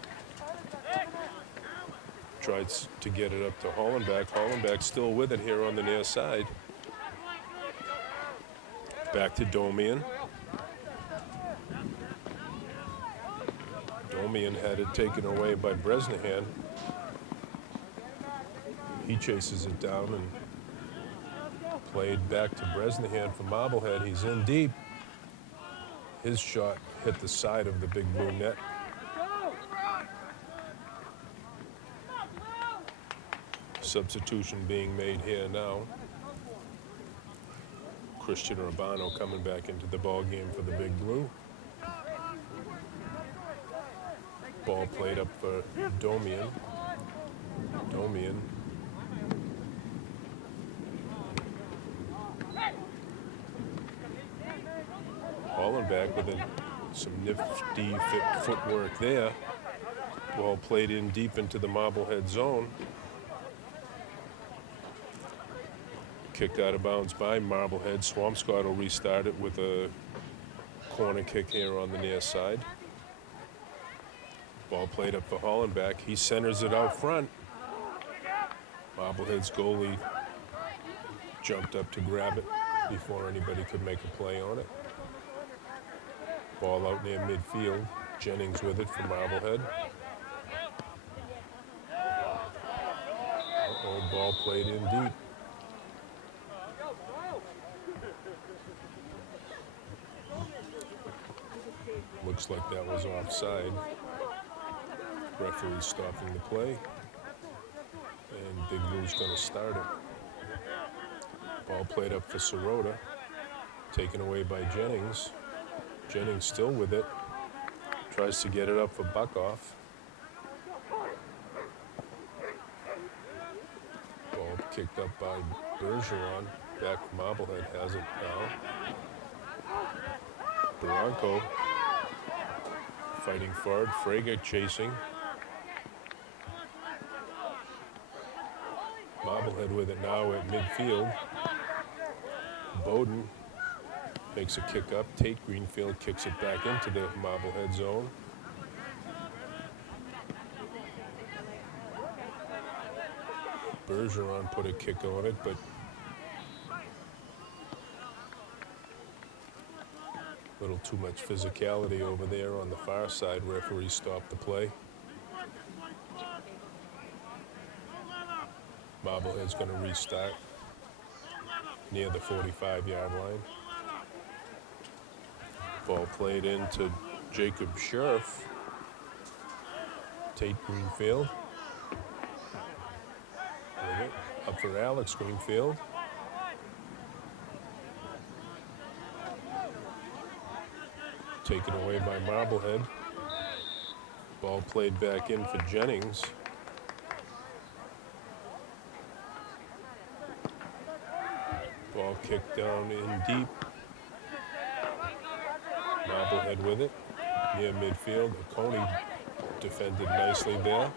Tried to get it up to Hollenbach. Hollenbach still with it here on the near side. Back to Domian. Domian had it taken away by Bresnahan. He chases it down and played back to Bresnahan for Marblehead. He's in deep. His shot hit the side of the big blue net. Substitution being made here now. Christian Urbano coming back into the ball game for the big blue. Ball played up for Domian. Domian. Hollenbach with some nifty footwork there. Ball played in deep into the Marblehead zone. Kicked out of bounds by Marblehead. Swampscott will restart it with a corner kick here on the near side. Ball played up for Hollenbach. He centers it out front. Marblehead's goalie jumped up to grab it before anybody could make a play on it. Ball out near midfield. Jennings with it for Marblehead. Ball played in deep. Looks like that was offside. Referee stopping the play. And Big Blue's going to start it. Ball played up for Sirota. Taken away by Jennings. Jennings still with it. Tries to get it up for Buckoff. Ball kicked up by Bergeron. Back Marblehead has it now. Bronco fighting forward. Frager chasing. Marblehead with it now at midfield. Bowden makes a kick up. Tate Greenfield kicks it back into the Marblehead zone. Bergeron put a kick on it, but a little too much physicality over there on the far side. Referee stopped the play. Marblehead's going to restart near the 45-yard line. Ball played into Jacob Sheriff. Tate Greenfield. With it. Up for Alex Greenfield. Taken away by Marblehead. Ball played back in for Jennings. Ball kicked down in deep. Marblehead with it. Near midfield. Oconee defended nicely there.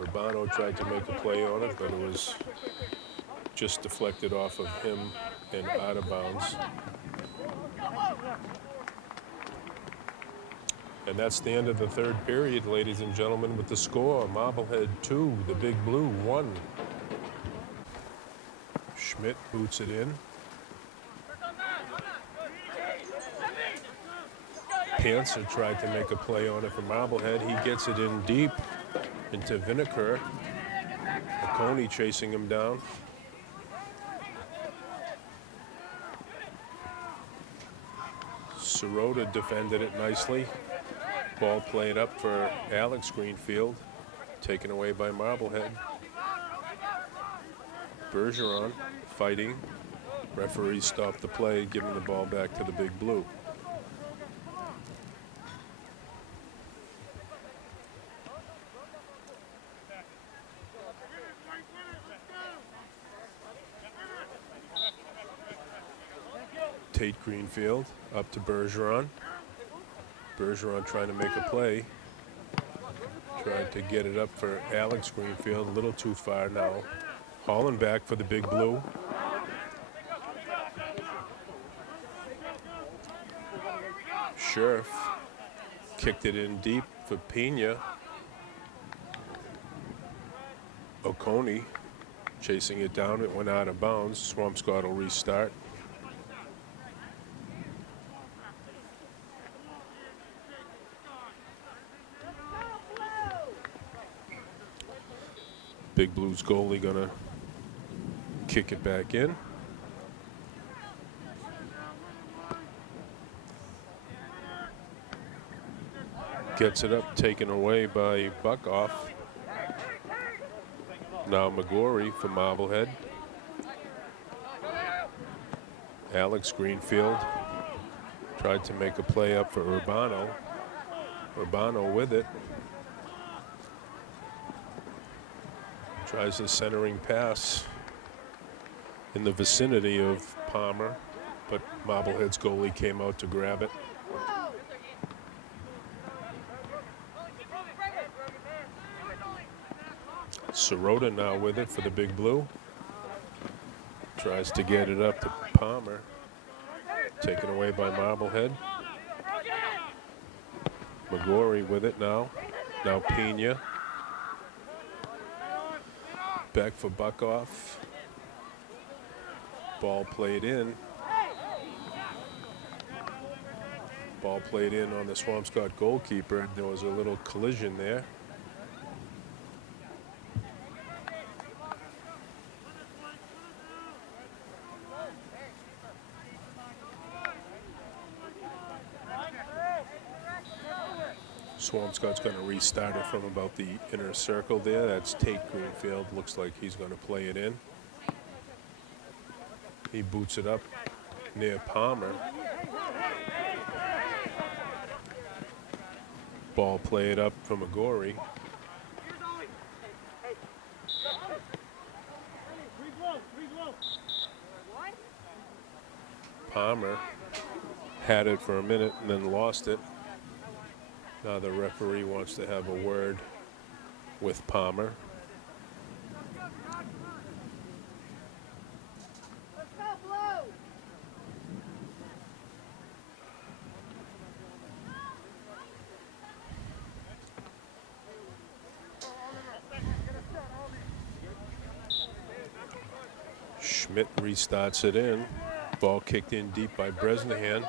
Urbano tried to make a play on it, but it was just deflected off of him and out of bounds. And that's the end of the third period, ladies and gentlemen, with the score. Marblehead 2, the Big Blue 1. Schmidt boots it in. Panzer tried to make a play on it for Marblehead. He gets it in deep into Vineker. Coney chasing him down. Sirota defended it nicely. Ball played up for Alex Greenfield, taken away by Marblehead. Bergeron fighting. Referee stopped the play, giving the ball back to the Big Blue. Tate Greenfield up to Bergeron. Bergeron trying to make a play. Tried to get it up for Alex Greenfield, a little too far now. Hauling back for the Big Blue. Scherf kicked it in deep for Pena. Oconee chasing it down. It went out of bounds. Swampscott will restart. Big Blues goalie gonna kick it back in. Gets it up, taken away by Buckoff. Now McGorry for Marblehead. Alex Greenfield tried to make a play up for Urbano. Urbano with it. Tries a centering pass in the vicinity of Palmer, but Marblehead's goalie came out to grab it. Sirota now with it for the Big Blue. Tries to get it up to Palmer. Taken away by Marblehead. McGorry with it now. Now Pena. Back for Buckoff. Ball played in. Ball played in on the Swampscott goalkeeper. There was a little collision there. Swampscott's going to restart it from about the inner circle there. That's Tate Greenfield. Looks like he's going to play it in. He boots it up near Palmer. Ball played up for McGorry. Palmer had it for a minute and then lost it. Now the referee wants to have a word with Palmer. Schmidt restarts it in. Ball kicked in deep by Bresnahan.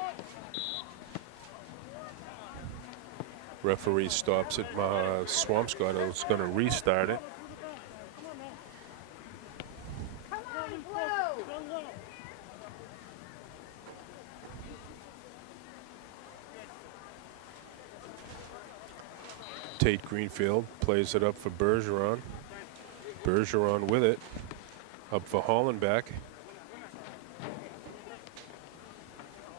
Referee stops it. Swampscott is going to restart it. Tate Greenfield plays it up for Bergeron. Bergeron with it. Up for Hollenbach.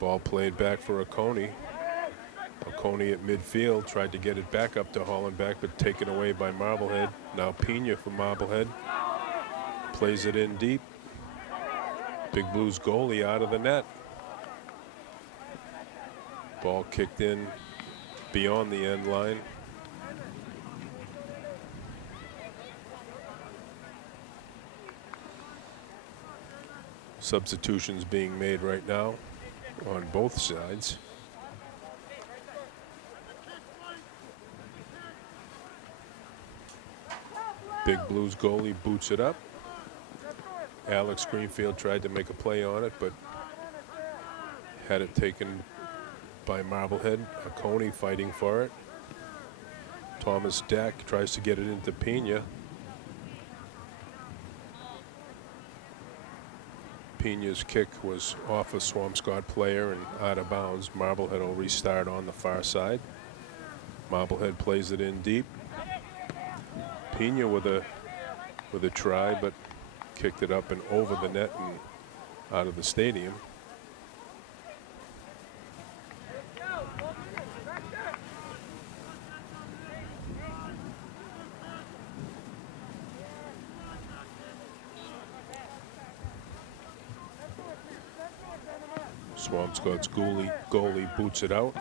Ball played back for Oconee. Oconee at midfield tried to get it back up to Hollenbach, but taken away by Marblehead. Now Pena for Marblehead. Plays it in deep. Big Blues goalie out of the net. Ball kicked in beyond the end line. Substitutions being made right now on both sides. Big Blues goalie boots it up. Alex Greenfield tried to make a play on it, but had it taken by Marblehead. Coney fighting for it. Thomas Dack tries to get it into Pena. Pena's kick was off a Swampscott player and out of bounds. Marblehead will restart on the far side. Marblehead plays it in deep. Pena with a try, but kicked it up and over the net and out of the stadium. Swampscott's goalie boots it out.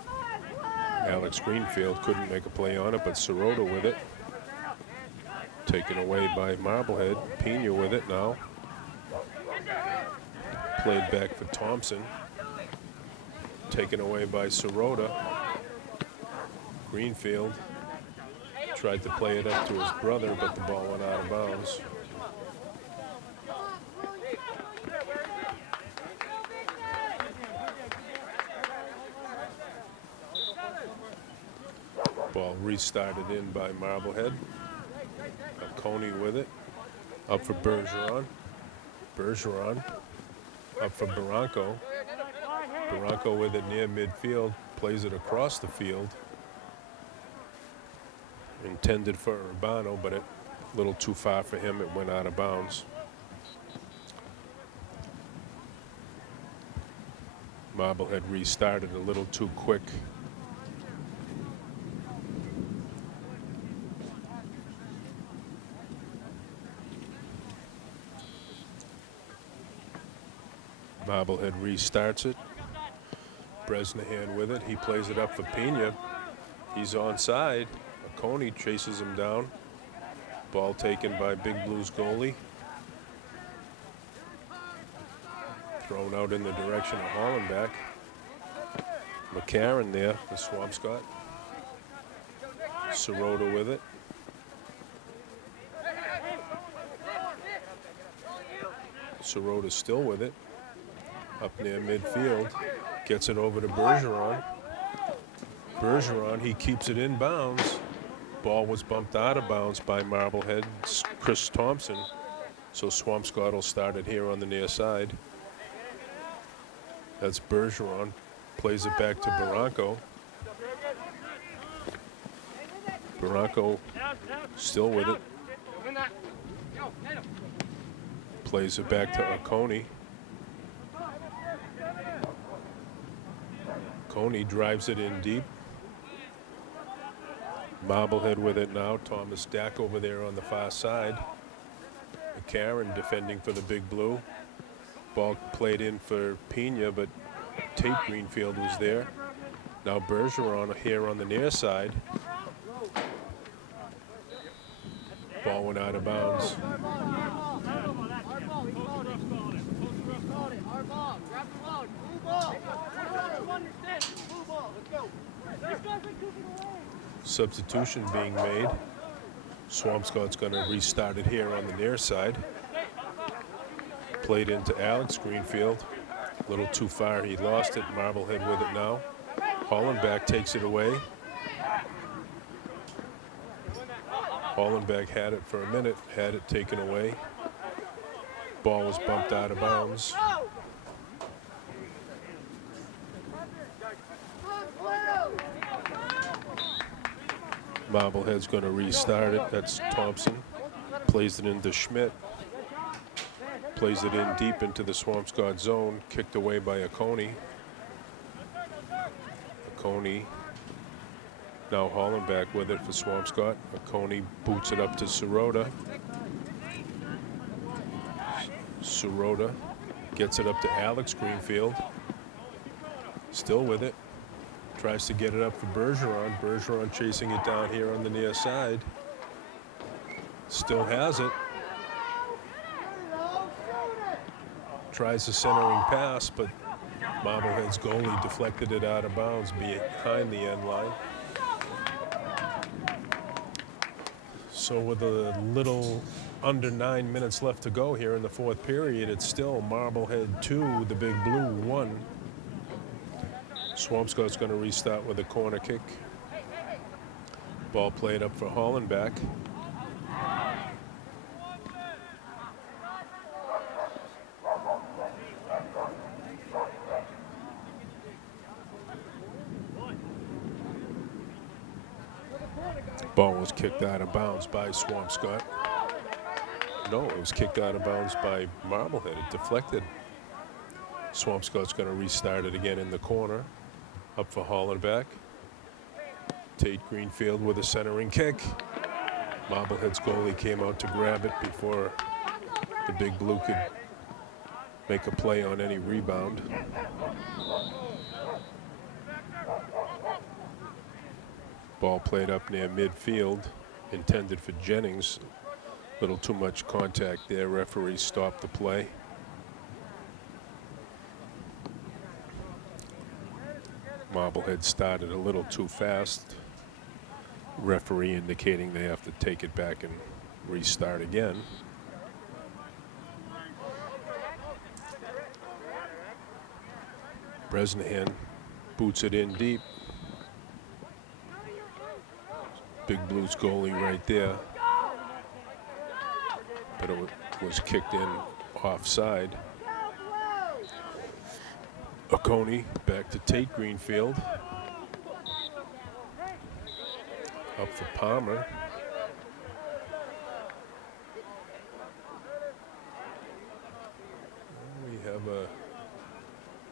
Alex Greenfield couldn't make a play on it, but Sirota with it. Taken away by Marblehead. Pena with it now. Played back for Thompson. Taken away by Sirota. Greenfield tried to play it up to his brother, but the ball went out of bounds. Ball restarted in by Marblehead. Coney with it. Up for Bergeron. Bergeron up for Barranco. Barranco with it near midfield. Plays it across the field. Intended for Urbano, but a little too far for him. It went out of bounds. Marblehead restarted a little too quick. Marblehead restarts it. Bresnahan with it. He plays it up for Pena. He's onside. Coney chases him down. Ball taken by Big Blues goalie. Thrown out in the direction of Hollenbach. McCarron there for Swampscott. Sirota with it. Sirota still with it. Up near midfield. Gets it over to Bergeron. Bergeron, he keeps it in bounds. Ball was bumped out of bounds by Marblehead, Chris Thompson. So Swampscott will start it here on the near side. That's Bergeron. Plays it back to Barranco. Barranco still with it. Plays it back to Coney. Coney drives it in deep. Marblehead with it now. Thomas Dack over there on the far side. McCarron defending for the Big Blue. Ball played in for Pena, but Tate Greenfield was there. Now Bergeron here on the near side. Ball went out of bounds. Substitution being made. Swampscott's going to restart it here on the near side. Played into Alex Greenfield. A little too far, he lost it. Marblehead with it now. Hollenbach takes it away. Hollenbach had it for a minute, had it taken away. Ball was bumped out of bounds. Marblehead's going to restart it. That's Thompson. Plays it into Schmidt. Plays it in deep into the Swampscott zone. Kicked away by Coney. Coney. Now Hollenbach with it for Swampscott. Coney boots it up to Sirota. Sirota gets it up to Alex Greenfield. Still with it. Tries to get it up for Bergeron. Bergeron chasing it down here on the near side. Still has it. tries the centering pass, but Marblehead's goalie deflected it out of bounds behind the end line. So with a little under 9 minutes left to go here in the fourth period, it's still Marblehead 2, the Big Blue 1. Swampscott's going to restart with a corner kick. Ball played up for Hollenbach. Ball was kicked out of bounds by Swampscott. No, it was kicked out of bounds by Marblehead. It deflected. Swampscott's going to restart it again in the corner. Up for Hollenbach. Tate Greenfield with a centering kick. Marblehead's goalie came out to grab it before the Big Blue could make a play on any rebound. Ball played up near midfield, intended for Jennings. Little too much contact there. Referee stopped the play. Marblehead started a little too fast. Referee indicating they have to take it back and restart again. Bresnahan boots it in deep. Big Blues goalie right there. But it was kicked in offside. Oconee back to Tate Greenfield. Up for Palmer. We have a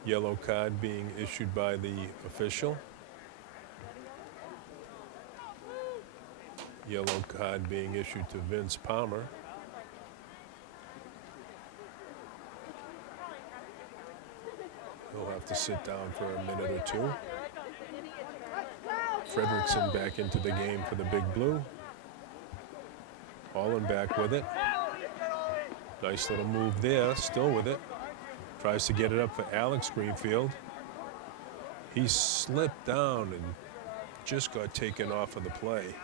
yellow card being issued by the official. Yellow card being issued to Vince Palmer. He'll have to sit down for a minute or two. Fredrickson back into the game for the Big Blue. Hollenbach with it. Nice little move there, still with it. Tries to get it up for Alex Greenfield. He slipped down and just got taken off of the play.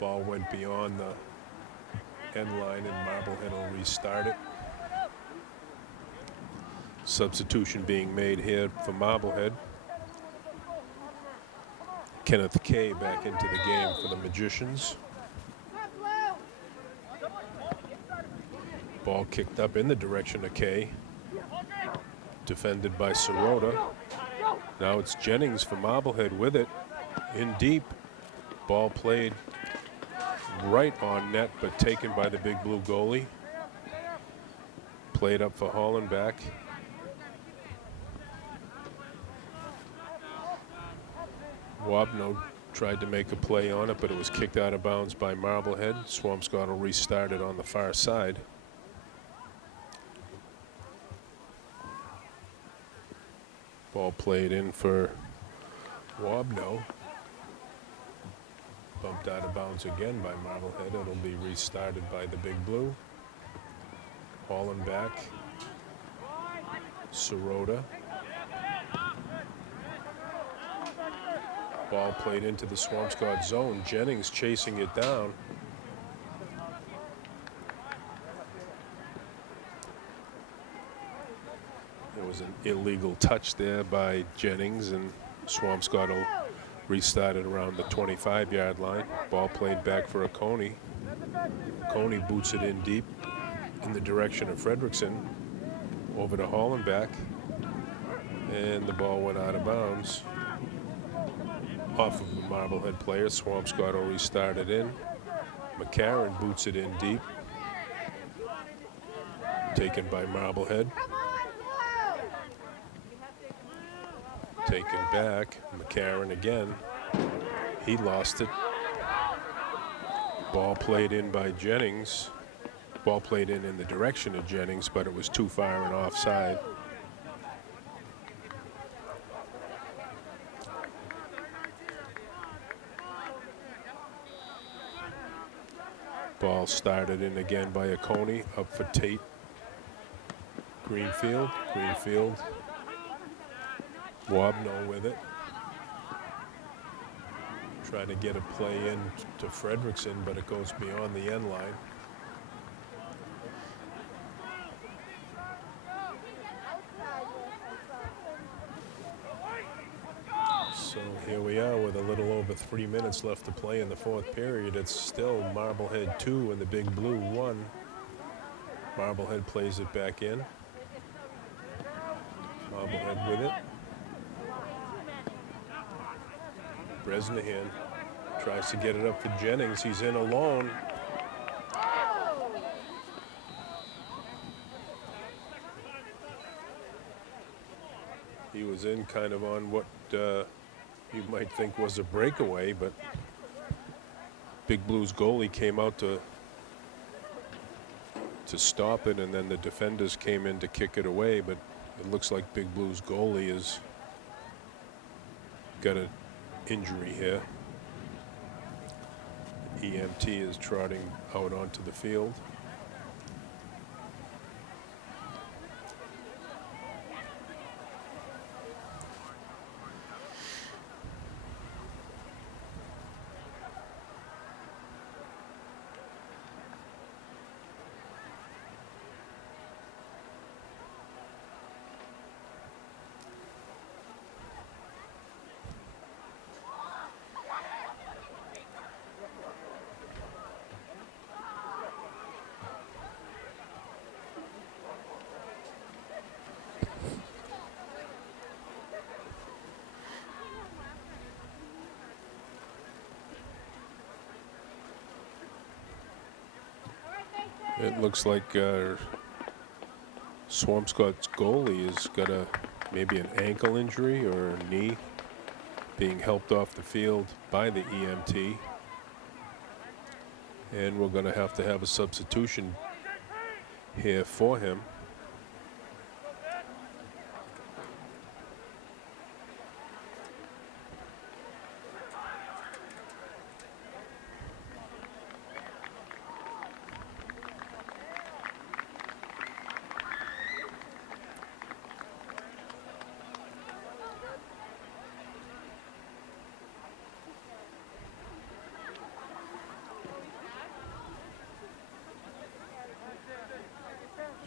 Ball went beyond the end line and Marblehead will restart it. Substitution being made here for Marblehead. Kenneth Kay back into the game for the Magicians. Ball kicked up in the direction of Kay. Defended by Sirota. Now it's Jennings for Marblehead with it. In deep. Ball played right on net, but taken by the Big Blue goalie. Played up for Hollenbach. Wabno tried to make a play on it, but it was kicked out of bounds by Marblehead. Swampscott will restart it on the far side. Ball played in for Wabno. Bumped out of bounds again by Marblehead. It'll be restarted by the Big Blue. Hollenbach. Sirota. Ball played into the Swampscott zone. Jennings chasing it down. There was an illegal touch there by Jennings, and Swampscott will restart it around the 25-yard line. Ball played back for Oconee. Oconee boots it in deep in the direction of Fredrickson. Over to Hollenbach. And the ball went out of bounds. Off of the Marblehead player. Swampscott will restart it in. McCarron boots it in deep. Taken by Marblehead. Taken back. McCarron again. He lost it. Ball played in by Jennings. Ball played in the direction of Jennings, but it was too far and offside. Ball started in again by Oconee. Up for Tate Greenfield. Greenfield. Wobno with it. Trying to get a play in to Fredrickson, but it goes beyond the end line. So here we are with a little over 3 minutes left to play in the fourth period. It's still Marblehead 2 and the Big Blue 1. Marblehead plays it back in. Marblehead with it. Bresnahan tries to get it up for Jennings. He's in alone. He was in kind of on what you might think was a breakaway, but Big Blues goalie came out to stop it, and then the defenders came in to kick it away, but it looks like Big Blues goalie has got an injury here. EMT is trotting out onto the field. It looks like Swampscott's goalie has got maybe an ankle injury or a knee, being helped off the field by the EMT. And we're going to have a substitution here for him.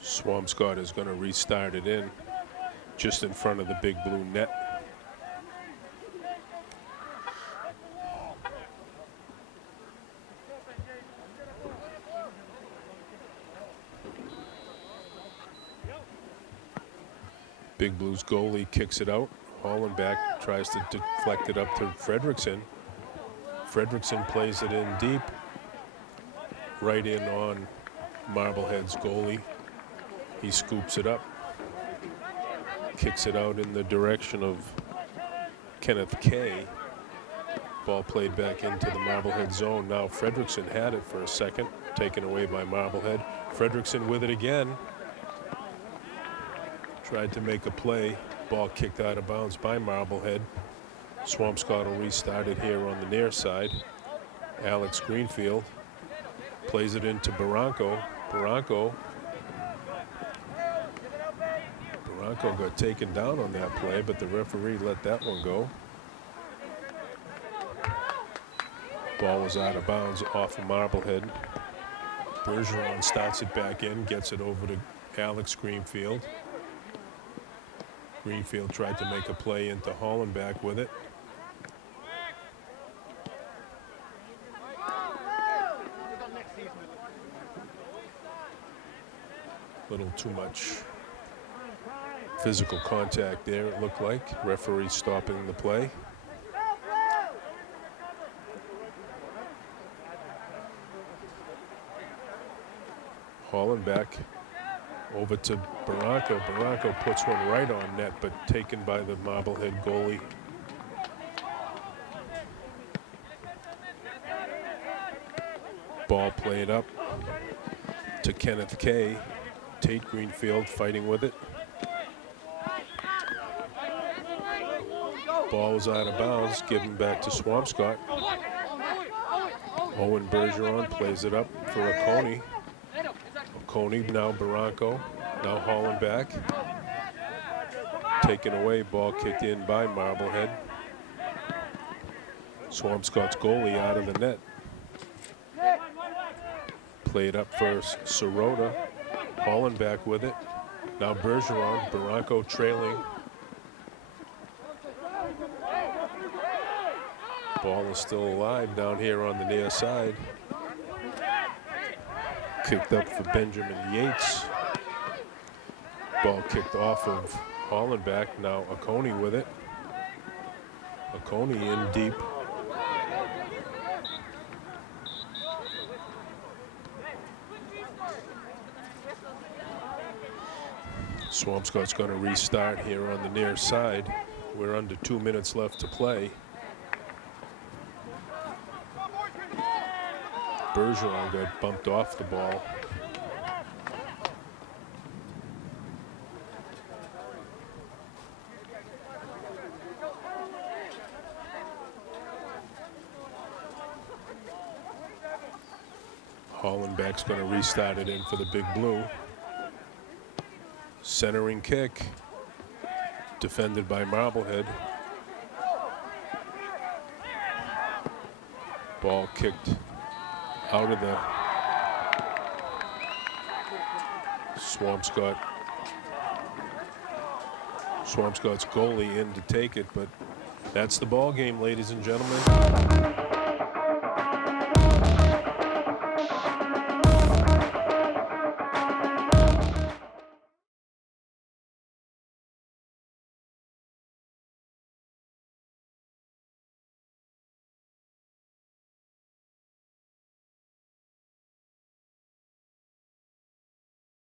Swampscott is going to restart it in just in front of the Big Blue net. Big Blues goalie kicks it out. Hollenbeck tries to deflect it up to Fredrickson. Fredrickson plays it in deep, right in on Marblehead's goalie. He scoops it up, kicks it out in the direction of Kenneth Kay. Ball played back into the Marblehead zone. Now Fredrickson had it for a second, taken away by Marblehead. Fredrickson with it again. Tried to make a play. Ball kicked out of bounds by Marblehead. Swampscott will restart it here on the near side. Alex Greenfield plays it into Barranco. Barranco got taken down on that play, but the referee let that one go. Ball was out of bounds off of Marblehead. Bergeron starts it back in, gets it over to Alex Greenfield. Greenfield tried to make a play into Hollenbeck with it. Little too much physical contact there, it looked like. Referee stopping the play. Hollenbeck over to Barranco. Barranco puts one right on net, but taken by the Marblehead goalie. Ball played up to Kenneth Kay. Tate Greenfield fighting with it. Ball was out of bounds, given back to Swampscott. Owen Bergeron plays it up for Oconee. Oconee, now Barranco. Now Hollenbach. Taken away, ball kicked in by Marblehead. Swampscott's goalie out of the net. Played up first, Sirota. Hollenbach with it. Now Bergeron, Barranco trailing. Ball is still alive down here on the near side. Kicked up for Benjamin Yates. Ball kicked off of Hollenbach. Now Oconee with it. Oconee in deep. Swampscott's going to restart here on the near side. We're under 2 minutes left to play. Bergeron got bumped off the ball. Hollenbach's going to restart it in for the Big Blue. Centering kick, defended by Marblehead. Ball kicked out of the Swampscott's goalie in to take it, but that's the ball game, ladies and gentlemen.